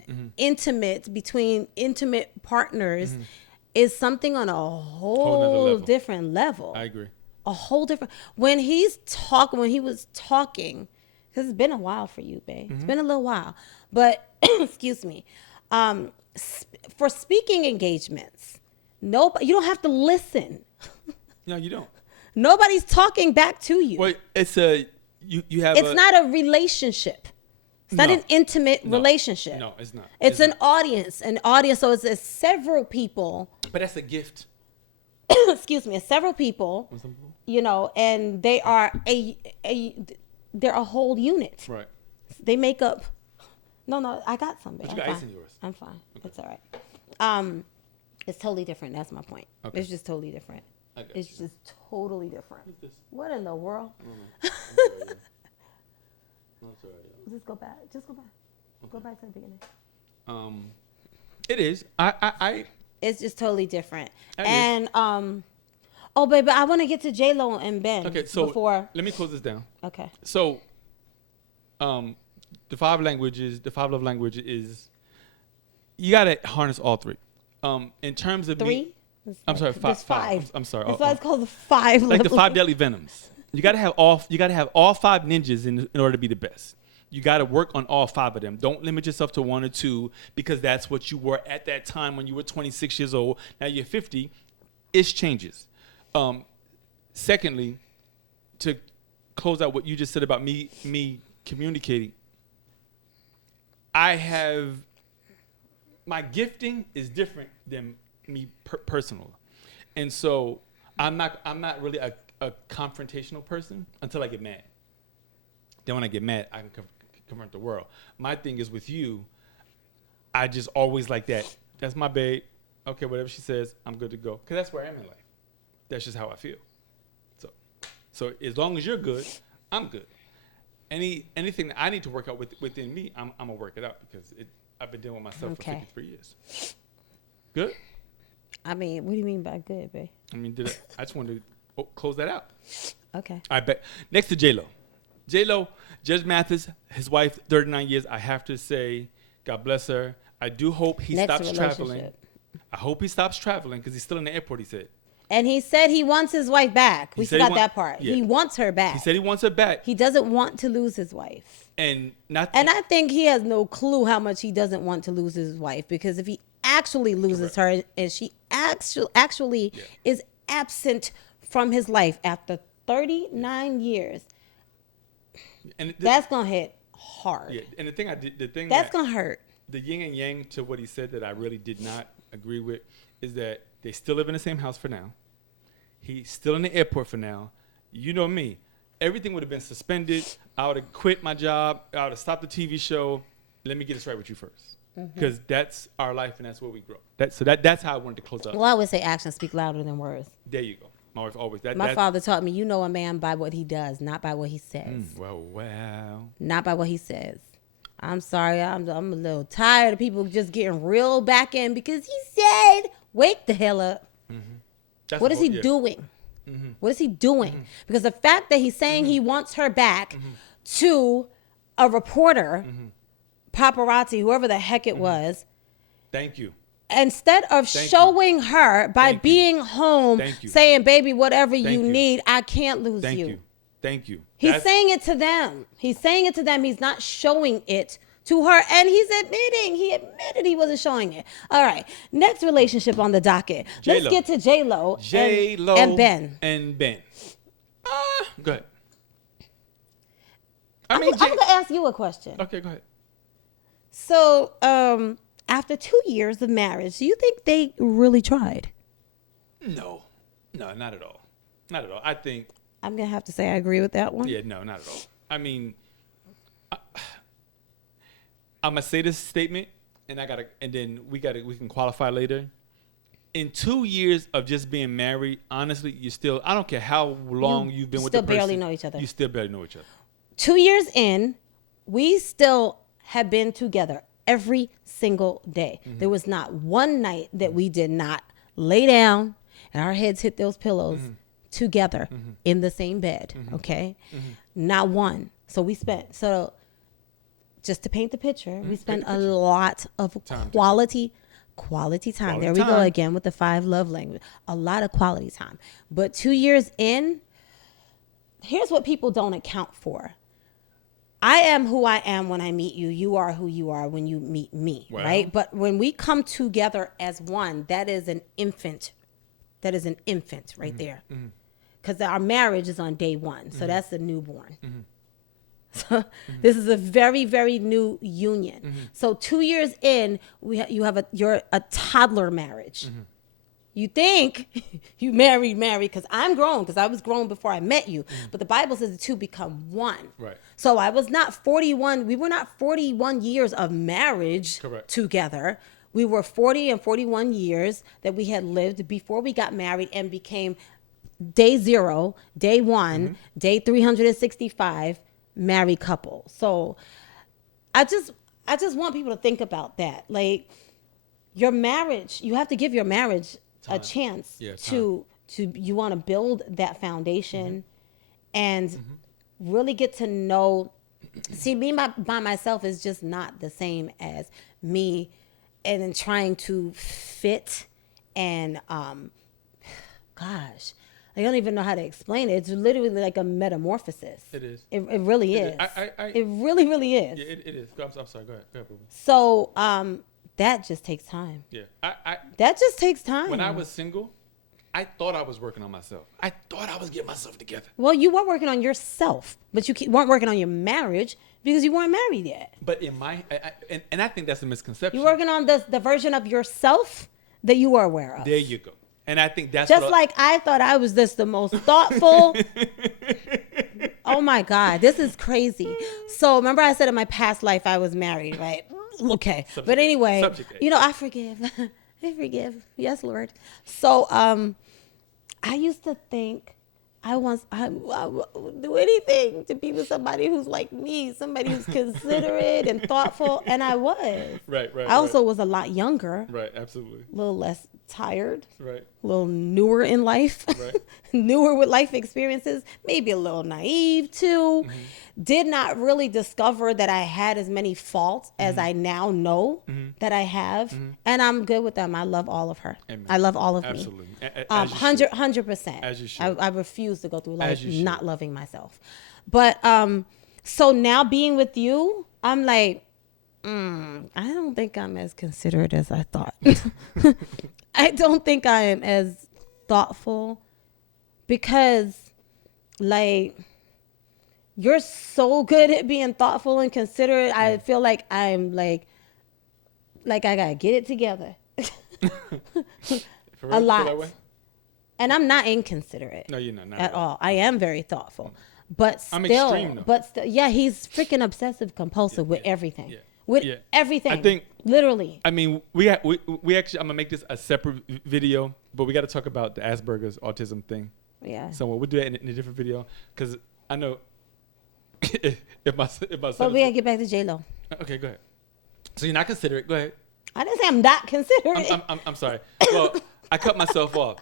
between intimate partners is something on a Whole nother whole level. different level. I agree. A whole different when he was talking, because it's been a while for you, babe. It's been a little while. But excuse me. For speaking engagements, you don't have to listen. No, you don't. Nobody's talking back to you. Well, it's you have. It's not a relationship. It's not No. an intimate relationship. No, it's not. It's an audience. So it's several people. But that's a gift. Excuse me, several people. And they are they're a whole unit. Right. They make up. No, I got some. But I'm you got fine. ice in yours. I'm fine. It's all right. It's totally different. That's my point. Okay. It's just totally different. I got It's you. just totally different. Who's this? What in the world? I'm sorry, yo. I'm sorry, yo. Just go back. Just go back. Go back to the beginning. It is. It's just totally different. That is. And oh, baby, I want to get to J-Lo and Ben. Okay, so before. let me close this down. Okay. So, the five love language is, you gotta harness all three. In terms of Three. I'm sorry, There's five. I'm sorry. That's why it's called the five. Like the love 5 deadly venoms. You gotta have all 5 ninjas in order to be the best. You gotta work on all 5 of them. Don't limit yourself to 1 or 2 because that's what you were at that time when you were 26 years old. Now you're 50. It changes. Secondly, to close out what you just said about me communicating, my gifting is different than me personal, and so I'm not really a confrontational person until I get mad. Then when I get mad, I can confront the world. My thing is with you, I just always like that. That's my babe. Okay, whatever she says, I'm good to go. Because that's where I am in life. That's just how I feel. So as long as you're good, I'm good. Anything that I need to work out within me, I'm gonna work it out because I've been dealing with myself for 53 years. Good? I mean, what do you mean by good, babe? I mean, I just wanted to close that out. Okay. I bet. Next to J-Lo, Judge Mathis, his wife, 39 years. I have to say, God bless her. I do hope he stops traveling. I hope he stops traveling because he's still in the airport, he said. And he said he wants his wife back. We forgot that part. Yeah. He wants her back. He said he wants her back. He doesn't want to lose his wife. And I think he has no clue how much he doesn't want to lose his wife, because if he actually loses her and she actually is absent from his life after 39 years, and that's gonna hit hard. Yeah, and the thing that's gonna hurt. The yin and yang to what he said that I really did not agree with is that they still live in the same house for now. He's still in the airport for now. You know me. Everything would have been suspended. I would have quit my job. I would have stopped the TV show. Let me get this right with you first. Because that's our life and that's where we grow. That's how I wanted to close up. Well, I always say actions speak louder than words. There you go. My wife always. My father taught me, you know a man by what he does, not by what he says. Wow. Not by what he says. I'm sorry. I'm a little tired of people just getting real back in because he said, wake the hell up. What is he doing? What is he doing? Because the fact that he's saying he wants her back to a reporter, paparazzi, whoever the heck it was. Thank you. Instead of showing her by being home, saying, baby, whatever you need, I can't lose you. Thank you. He's saying it to them. He's not showing it to her. And he admitted he wasn't showing it. All right. Next relationship on the docket. J-Lo. Let's get to J-Lo and Ben. Go ahead. I'm going to ask you a question. Okay, go ahead. So, after 2 years of marriage, do you think they really tried? No, not at all. Not at all. I think I'm going to have to say I agree with that one. Yeah, no, not at all. I mean, I'm gonna say this statement, and then we can qualify later. In 2 years of just being married, honestly, I don't care how long you've been with the person. Still barely know each other. You still barely know each other. 2 years in, we still have been together every single day. There was not one night that we did not lay down and our heads hit those pillows together in the same bed, okay? Not one. So just to paint the picture, we spent a lot of quality time. There we go again with the 5 love language. A lot of quality time. But 2 years in, here's what people don't account for. I am who I am when I meet you. You are who you are when you meet me, right? But when we come together as one, that is an infant. That is an infant right there. Because our marriage is on day 1. So that's the newborn. So this is a very, very new union. So 2 years in, you're a toddler marriage. You think you married because I'm grown, because I was grown before I met you. But the Bible says the two become one. Right. So I was not 41. We were not 41 years of marriage together. We were 40 and 41 years that we had lived before we got married and became day 0, day 1, day 365 married couple. So I just want people to think about that. Like, your marriage, you have to give your marriage a chance to you want to build that foundation and really get to know. See, me by myself is just not the same as me and then trying to fit and gosh, I don't even know how to explain it. It's literally like a metamorphosis. It is. It really is. It really, really is. Yeah, it is. I'm sorry. Go ahead. Boo. So that just takes time. Yeah. That just takes time. When I was single, I thought I was working on myself. I thought I was getting myself together. Well, you were working on yourself, but you weren't working on your marriage because you weren't married yet. But in my, and I think that's a misconception. You're working on the version of yourself that you were aware of. There you go. And I think that's just like I thought I was just the most thoughtful. Oh my God, this is crazy. So remember I said in my past life I was married, right? Okay. But anyway, you know, I forgive. I forgive. Yes, Lord. So I used to think I will do anything to be with somebody who's like me, somebody who's considerate and thoughtful, and I was. Right. I also was a lot younger. Right, absolutely. A little less tired. Right. A little newer in life. Right. Newer with life experiences. Maybe a little naive too. Did not really discover that I had as many faults as I now know that I have, and I'm good with them. I love all of her. Amen. I love all of me. Absolutely. 100%. As you should. I refuse to go through life not loving myself. But so now being with you, I'm like, I don't think I'm as considerate as I thought. I don't think I am as thoughtful because, like, you're so good at being thoughtful and considerate. I feel like I'm like I gotta get it together. For real? A lot. Feel that way? And I'm not inconsiderate. No, you're not at all. I am very thoughtful, but I'm extreme, though. but still, yeah, he's freaking obsessive compulsive with everything. With everything. I think literally. I mean, we actually, I'm gonna make this a separate video, but we got to talk about the Asperger's autism thing. Yeah. So we'll do that in a different video because I know if my son. But we gotta get back to J-Lo. Okay, go ahead. So you're not considerate. Go ahead. I didn't say I'm not considerate. I'm sorry. Well, I cut myself off.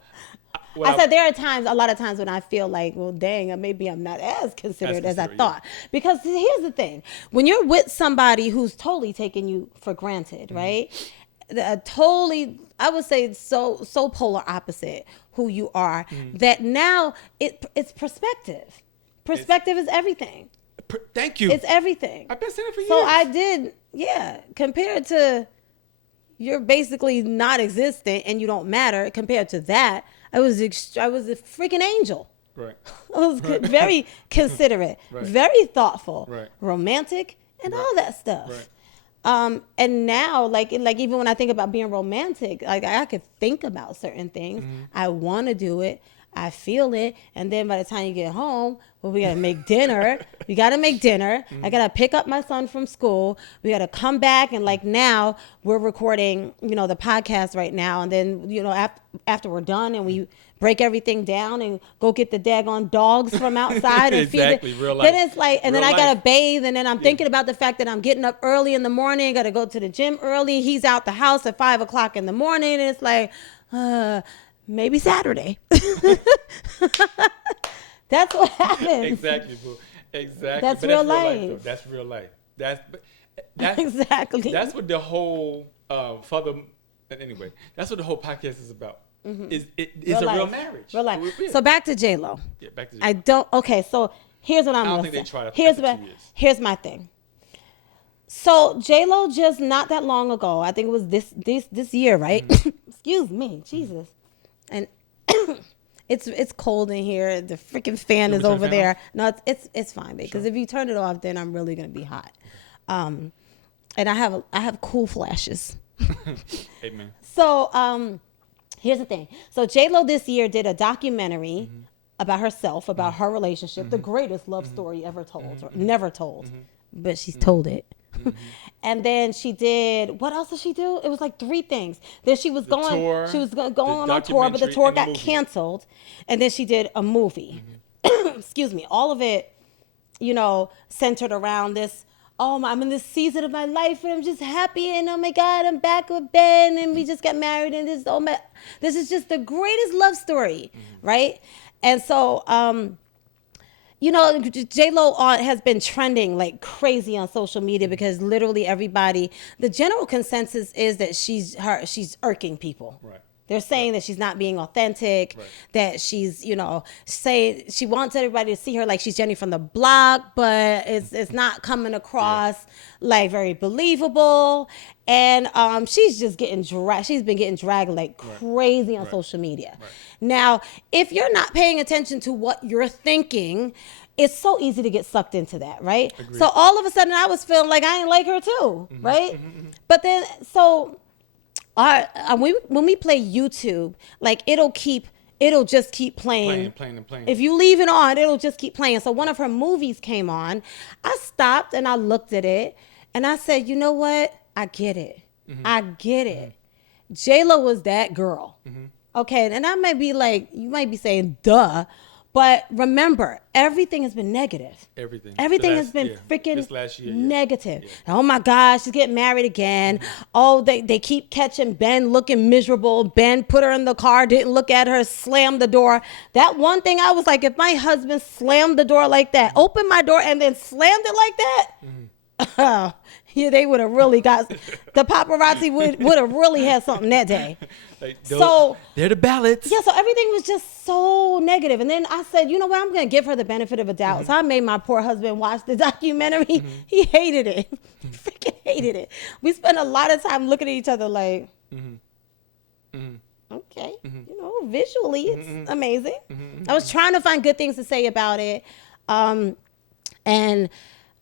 I said there are a lot of times when I feel like, well, dang, maybe I'm not as considerate as I thought. Because here's the thing. When you're with somebody who's totally taking you for granted, right? Totally, I would say so polar opposite who you are, that now it's perspective. Perspective is everything. Thank you. It's everything. I've been saying it for years. So I did, compared to you're basically not existent and you don't matter, compared to that, I was a freaking angel. Right. I was very considerate, very thoughtful, romantic, and all that stuff. Right. And now, like even when I think about being romantic, like I could think about certain things. I want to do it. I feel it. And then by the time you get home, well, we got to make dinner. We got to make dinner. I got to pick up my son from school. We got to come back. And like now we're recording, the podcast right now. And then, after we're done and we break everything down and go get the daggone dogs from outside and feed them. Real life. Then it's like, and then I got to bathe. And then I'm thinking about the fact that I'm getting up early in the morning. Got to go to the gym early. He's out the house at 5 o'clock in the morning. And it's like, maybe Saturday. That's what happens. Exactly, boo. Exactly. That's real life. That's real life. That's exactly. That's what the whole anyway. That's what the whole podcast is about. It's a real marriage. Real life. So back to J-Lo. Yeah, back to J-Lo. I don't. Okay, so here's what I'm I don't gonna think say. they tried Here's after 2 years. Here's my thing. So J-Lo just not that long ago, I think it was this year, right? Excuse me, Jesus. And it's cold in here. The freaking fan is over there. No, it's fine, because if you turn it off, then I'm really gonna be hot. And I have cool flashes. Amen. So here's the thing. So J-Lo this year did a documentary about herself, about her relationship, the greatest love story ever told, or never told, but she's told it. And then she did, what else did she do? It was like 3 things. Then she was going tour, going on tour, but the documentary, tour and the got movie. canceled. And then she did a movie. Excuse me. All of it, centered around this. Oh, I'm in this season of my life and I'm just happy and oh my God, I'm back with Ben and we just got married and this is just the greatest love story, right? And so, J-Lo has been trending like crazy on social media because literally everybody, the general consensus is that she's irking people. Right. They're saying that she's not being authentic, Right. that she's, say she wants everybody to see her like she's Jenny from the block, but it's not coming across like very believable. And she's just getting dragged. She's been getting dragged like crazy on social media. Right. Now, if you're not paying attention to what you're thinking, it's so easy to get sucked into that, right? Agreed. So all of a sudden I was feeling like I ain't like her too, right? But then, so when we play YouTube, like it'll just keep playing. Playing. If you leave it on, it'll just keep playing. So one of her movies came on. I stopped and I looked at it and I said, you know what? I get it. I get it. J-Lo was that girl. Okay, and I might be like, you might be saying, duh. But remember, everything has been negative. Everything has been freaking negative. Oh my gosh, she's getting married again. Oh, they keep catching Ben looking miserable. Ben put her in the car, didn't look at her, slammed the door. That one thing I was like, if my husband slammed the door like that, opened my door and then slammed it like that, yeah, they would have really got, the paparazzi would have really had something that day. So they're the ballots. Yeah, so everything was just so negative. And then I said, you know what, I'm going to give her the benefit of a doubt. So I made my poor husband watch the documentary. He hated it. He freaking hated it. We spent a lot of time looking at each other like, okay, visually it's amazing. I was trying to find good things to say about it. And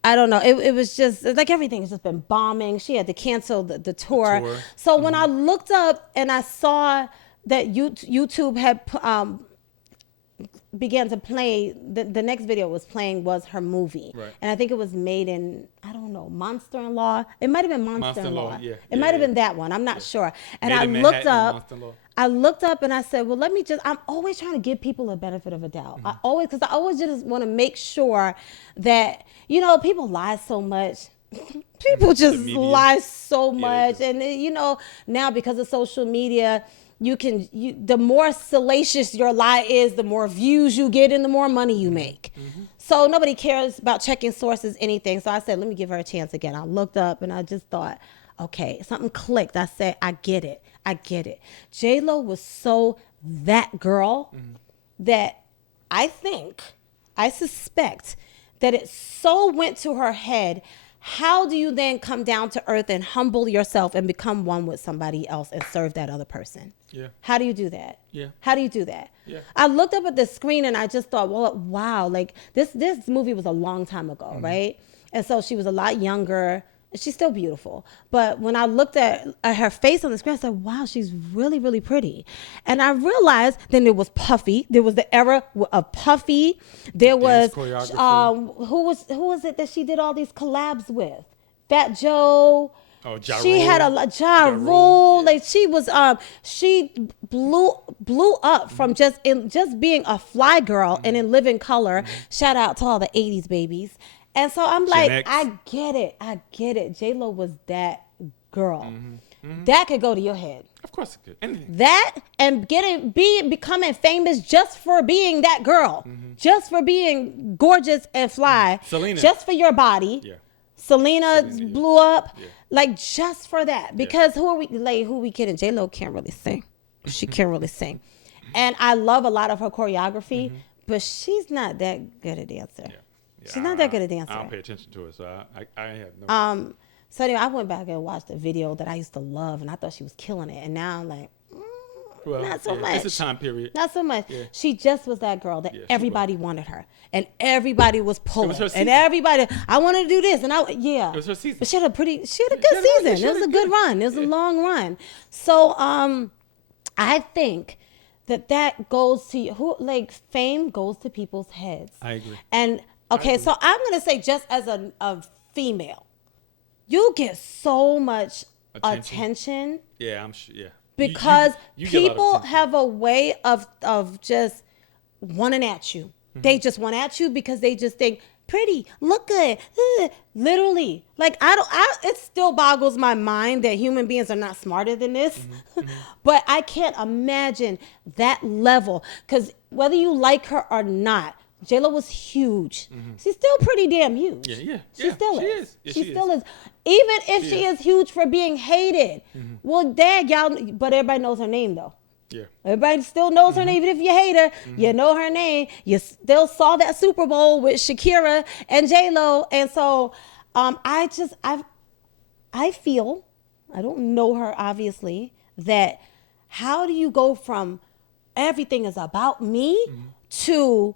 I don't know. It was just like everything has just been bombing. She had to cancel the tour. So when I looked up and I saw that YouTube had began to play, the next video it was playing was her movie. Right. And I think it was made in, I don't know, Monster-in-Law. It might have been Monster-in-Law. Yeah. It might have been that one. I'm not sure. And I looked up and I said, well, I'm always trying to give people a benefit of a doubt. I always just want to make sure that, people lie so much. People just lie so much. And, now because of social media, the more salacious your lie is, the more views you get and the more money you make. So nobody cares about checking sources, anything. So I said, let me give her a chance again. I looked up and I just thought, okay, something clicked. I said, I get it. J-Lo was so that girl that I suspect that it so went to her head. How do you then come down to earth and humble yourself and become one with somebody else and serve that other person? Yeah. How do you do that? Yeah. How do you do that? Yeah. I looked up at the screen and I just thought, well, wow, like this movie was a long time ago, right? And so she was a lot younger. She's still beautiful. But when I looked at her face on the screen, I said, wow, she's really, really pretty. And I realized then there was Puffy. There was the era of Puffy. There was, who was it that she did all these collabs with? Fat Joe. Oh, Ja She Rule. had Ja Rule. Like she was, she blew up from just being a fly girl and in living color. Shout out to all the 80s babies. And so I'm like, X. I get it. J-Lo was that girl. That could go to your head. Of course it could. Anything. That and becoming famous just for being that girl. Just for being gorgeous and fly. Selena. Just for your body. Yeah. Selena blew up. Yeah. Like just for that. Because who are we kidding? J-Lo can't really sing. She can't really sing. And I love a lot of her choreography, but she's not that good a dancer. Yeah. She's not that good a dancer. I don't pay attention to it, so I have no. So anyway, I went back and watched a video that I used to love, and I thought she was killing it. And now I'm like, not so much. It's a time period. Not so much. Yeah. She just was that girl that Yeah, everybody wanted her, and everybody was pulling, her season. and everybody, I want to do this, and It was her season. But she had a good season. It was a good run. It was a long run. So I think that goes to fame goes to people's heads. I agree. And okay, so I'm gonna say just as a female, you get so much attention Yeah, I'm sure. Yeah. because You get a lot of people attention. have a way of just wanting at you. They just want at you because they just think pretty, look good, literally. Like it still boggles my mind that human beings are not smarter than this. But I can't imagine that level because whether you like her or not, JLo was huge. She's still pretty damn huge. Yeah. She still she is. Yeah, she she still is. Even if she is huge for being hated. Well, dad, y'all, but everybody knows her name though. Yeah. Everybody still knows her name, even if you hate her. You know her name. You still saw that Super Bowl with Shakira and J-Lo. And so I feel, I don't know her obviously, that how do you go from everything is about me to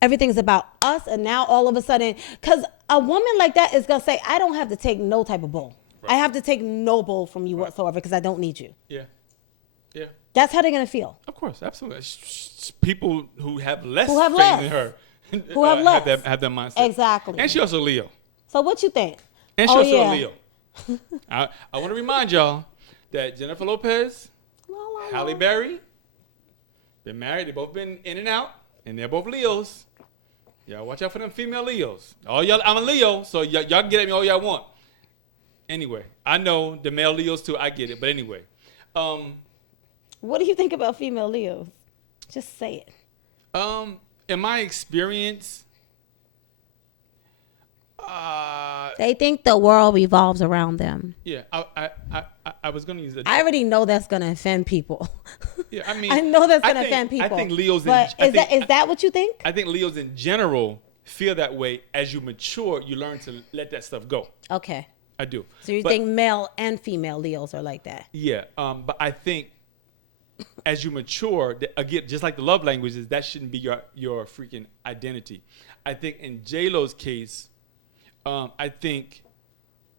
everything is about us, and now all of a sudden, because a woman like that is going to say, I don't have to take no type of bull. Right. I have to take no bull from you whatsoever because I don't need you. Yeah. Yeah. That's how they're going to feel. Of course, absolutely. People who have less Who have faith less. in her Who have less. have that mindset. Exactly. And she also Leo. So what you think? And she also a Leo. I want to remind y'all that Jennifer Lopez, Halle Berry, been married. They both been in and out, and they're both Leos. Y'all watch out for them female Leos. All y'all, I'm a Leo, so y'all can get at me all y'all want. Anyway, I know the male Leos too. I get it, but anyway, What do you think about female Leos? Just say it. in my experience, They think the world revolves around them. yeah, I was gonna use it. I already know that's gonna offend people. Yeah, I mean, I know that's gonna think- offend people. I think Leos. But is that what you think? I think Leos in general feel that way. As you mature, you learn to let that stuff go. Okay. I do. So you But- think male and female Leos are like that? Yeah, but I think as you mature, again, just like the love languages, that shouldn't be your freaking identity. I think in J-Lo's case, I think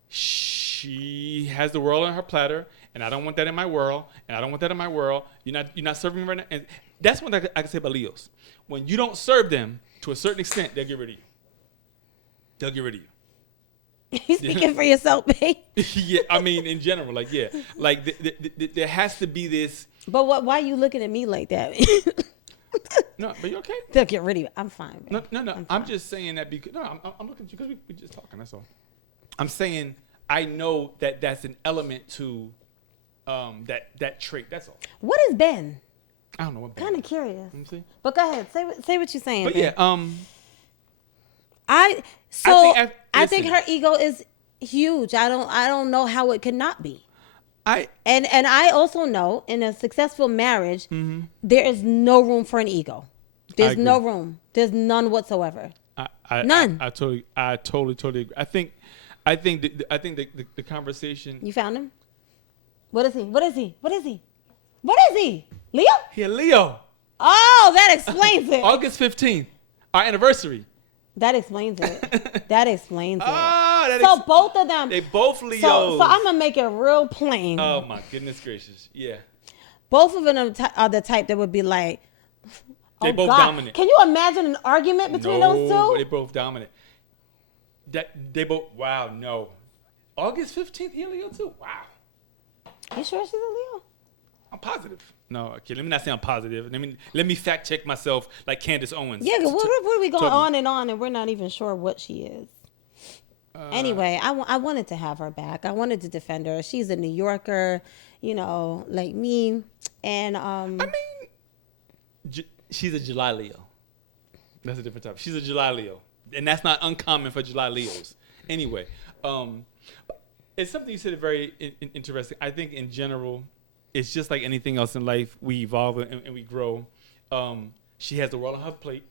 she has the world on her platter, and I don't want that in my world, and I don't want that in my world. You're not serving me right now, and that's one thing I can say about Leos. When you don't serve them to a certain extent, they'll get rid of you. They'll get rid of you. You speaking for yourself, babe. Yeah, I mean, in general, like, yeah. Like, there has to be this. But why are you looking at me like that? No, but you okay? They'll get rid of you. I'm fine. Babe. No. I'm just saying that because, no, I'm looking at you because we just talking, that's all. I'm saying I know that that's an element to that trait, that's all. What is Ben? I don't know what. Kind of curious. Let me see. But go ahead. Say what you're saying. But babe. yeah, I think listen. her ego is huge. I don't know how it could not be. I And I also know in a successful marriage, there is no room for an ego. There's agree. no room. There's none whatsoever. None. I totally agree. I think the conversation. You found him? What is he? What is he? What is he? What is he? Leo? Here, Leo. Oh, that explains it. August 15th, our anniversary. That explains it. That explains it. Ah, So both of them. they both Leos. So I'm gonna make it real plain. Oh my goodness gracious! Yeah, Both of them are the type that would be like, they oh both God. dominant. Can you imagine an argument between those two? They both dominant. They both. Wow, no. August 15th, he a Leo too. Wow, You sure she's a Leo? I'm positive. No, okay. Let me not say I'm positive. Let me fact check myself like Candace Owens. Yeah, what are we going Told me. on and we're not even sure what she is. Anyway, I wanted to have her back. I wanted to defend her. She's a New Yorker, like me. And I mean, she's a July Leo. That's a different topic. She's a July Leo, and that's not uncommon for July Leos. Anyway, it's something you said very interesting. I think in general, it's just like anything else in life. We evolve and we grow. She has the world on her plate.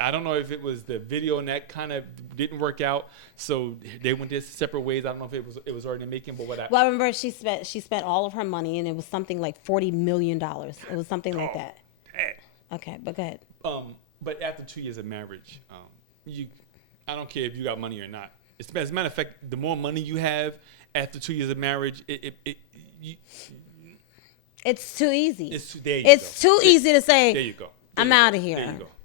I don't know if it was the video and that kind of didn't work out, so they went their separate ways. I don't know if it was already making, but well, I remember she spent all of her money, and it was something like $40 million. It was something like that. Dang. Okay, but go ahead. But after 2 years of marriage, I don't care if you got money or not. As a matter of fact, the more money you have after 2 years of marriage, It's too easy. It's too easy to say, there you go. I'm out of here.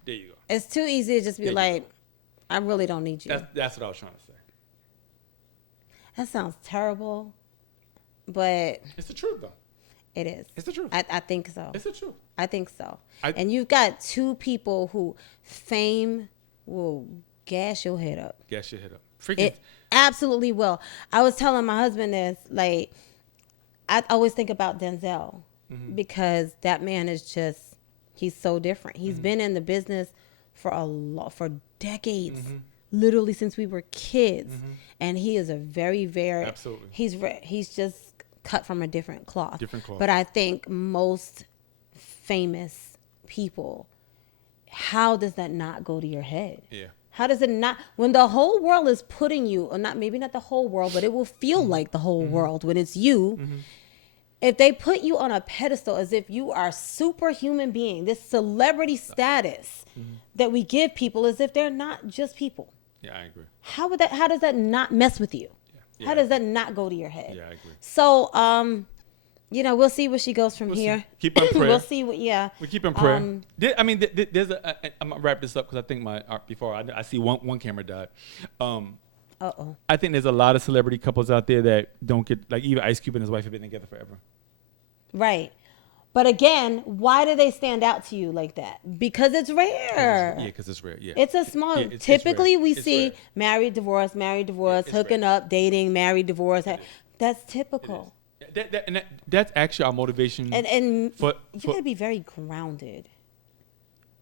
There you go. It's too easy to just be like, I really don't need you. That's what I was trying to say. That sounds terrible, but It's the truth, though. it is. It's the truth. I think so. It's the truth. I think so. I- And you've got two people who fame will gas your head up. Gas your head up. Freaking. It absolutely will. I was telling my husband this, like, I always think about Denzel because that man is just, he's so different. He's been in the business for decades, literally since we were kids. And he is a very, Absolutely. He's just cut from a different cloth. Different cloth. But I think most famous people, how does that not go to your head? Yeah. How does it not, when the whole world is putting you, or not, maybe not the whole world, but it will feel like the whole world when it's you. If they put you on a pedestal as if you are a superhuman being, this celebrity status that we give people as if they're not just people. Yeah, I agree. How does that not mess with you? Yeah. How does that not go to your head? Yeah, I agree. So, we'll see where she goes from here. See. Keep on prayer. We'll see what, We keep in prayer. There's I'm gonna wrap this up because I think before I see one camera died. Uh-oh. I think there's a lot of celebrity couples out there that don't get, like, even Ice Cube and his wife have been together forever. Right. But again, why do they stand out to you like that? Because it's rare. Yeah, because it's rare. Yeah. It's a small. Yeah, it's typically, rare. we It's see rare. married, divorce, It's hooking rare. up, dating, married, divorce. That's typical. That's actually our motivation. And for you gotta be very grounded.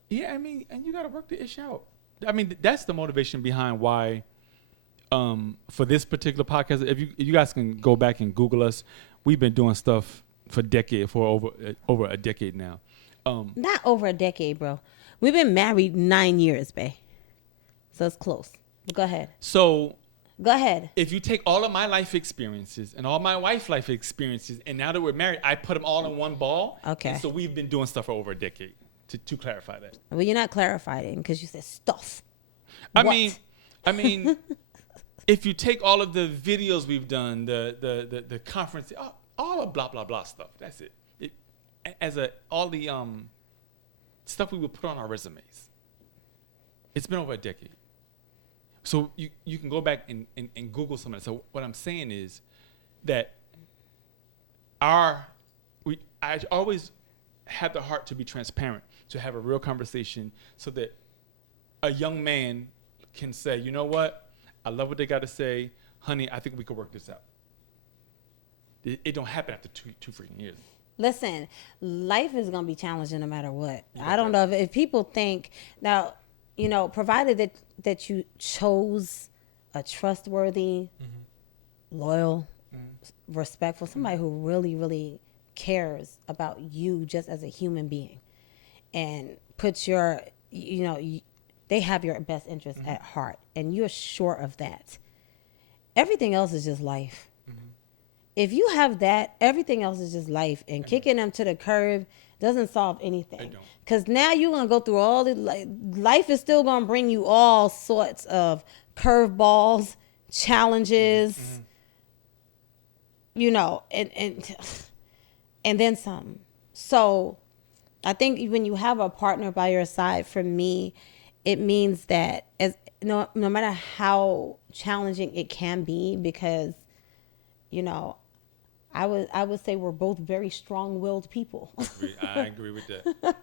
yeah, I mean, and you gotta work the ish out. I mean, that's the motivation behind why. For this particular podcast, if you guys can go back and Google us, we've been doing stuff for over a decade now. Not over a decade, bro. We've been married 9 years, babe. So it's close. But go ahead. So Go ahead. if you take all of my life experiences and all my wife's life experiences, and now that we're married, I put them all in one ball. Okay. And so we've been doing stuff for over a decade. To clarify that. Well, you're not clarifying because you said stuff. I What? mean, if you take all of the videos we've done, the conference, all of blah blah blah stuff. That's it. All the stuff we would put on our resumes. It's been over a decade. So you can go back and Google some of that. So what I'm saying is that I always have the heart to be transparent, to have a real conversation, so that a young man can say, you know what? I love what they got to say. Honey, I think we could work this out. It don't happen after two freaking years. Listen, life is going to be challenging no matter what. I don't know if people think now, provided that you chose a trustworthy, loyal, respectful, somebody who really, really cares about you just as a human being and puts your, they have your best interest at heart and you're sure of that. Everything else is just life. If you have that, everything else is just life, and kicking them to the curb doesn't solve anything. Because now you're going to go through all the, life is still going to bring you all sorts of curveballs, challenges, and then some. So I think when you have a partner by your side, for me, it means that no matter how challenging it can be, because, I would say we're both very strong-willed people. I agree with that.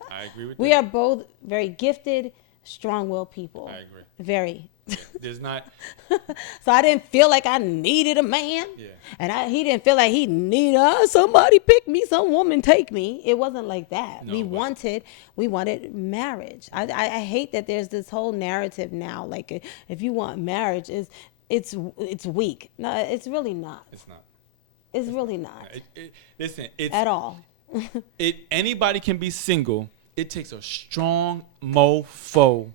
We are both very gifted, strong-willed people. I agree. Very. Yeah, there's not. So I didn't feel like I needed a man. Yeah. And he didn't feel like he needed somebody pick me, some woman take me. It wasn't like that. No, we it wasn't. wanted marriage. I hate that there's this whole narrative now, like if you want marriage, it's weak. No, it's really not. It's not. It's really not. Listen, it's At all. Anybody can be single. It takes a strong mofo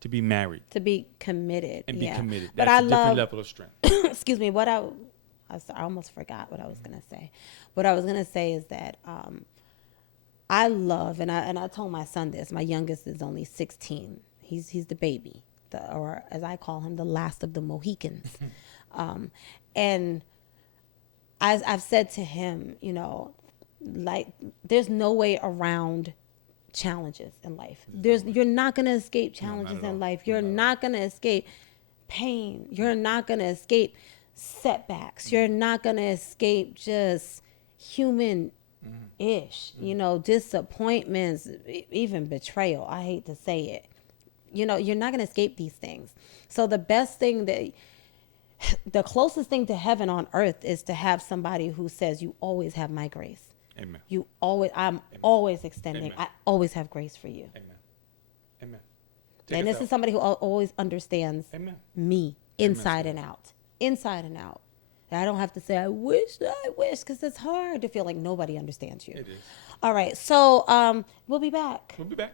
to be married To be committed. and be yeah. committed. But That's I a love, different level of strength. excuse me, I almost forgot what I was going to say. What I was going to say is that I love, and I told my son this, my youngest is only 16. He's the baby, or as I call him, the last of the Mohicans. And I've said to him, like, there's no way around challenges in life. You're not going to escape challenges in life. You're not going to escape pain. You're not going to escape setbacks. You're not going to escape just human-ish, disappointments, even betrayal. I hate to say it. You're not going to escape these things. So the closest thing to heaven on earth is to have somebody who says, you always have my grace. Amen. I'm always extending. Amen. I always have grace for you. Amen. Amen. And this is somebody who always understands me inside and out. Inside and out. I don't have to say, I wish, because it's hard to feel like nobody understands you. It is. All right. So we'll be back. We'll be back.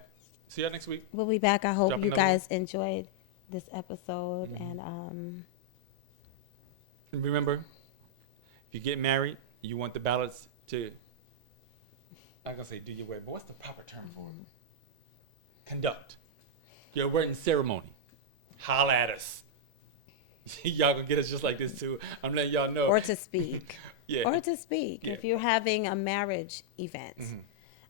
See y'all next week. We'll be back. I hope Drop you another guys enjoyed this episode. And remember, if you get married, you want the ballots to, I'm not going to say do your wedding, but what's the proper term for it? Conduct your wedding ceremony. Holla at us. Y'all going to get us just like this too. I'm letting y'all know. Or to speak. Yeah. Or to speak. Yeah. If you're having a marriage event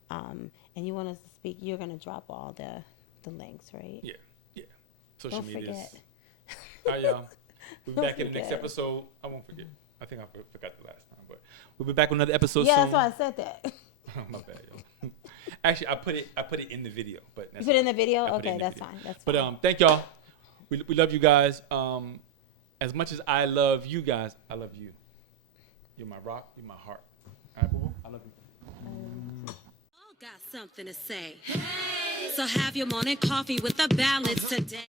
and you want us to speak, you're going to drop all the links, right? Yeah. Yeah. Social Don't medias. forget. All right, y'all. We'll be Don't back in the next forget. episode. I won't forget. I think I forgot the last time, but we'll be back with another episode Yeah, soon. that's why I said that. My bad, yo. Actually, I put it in the video, but You put it in the video? I put it Okay, in the that's video. fine. That's But fine. thank y'all. We love you guys. As much as I love you guys, I love you. You're my rock. You're my heart. All right, boo. I love you. All got something to say. So have your morning coffee with the balance today.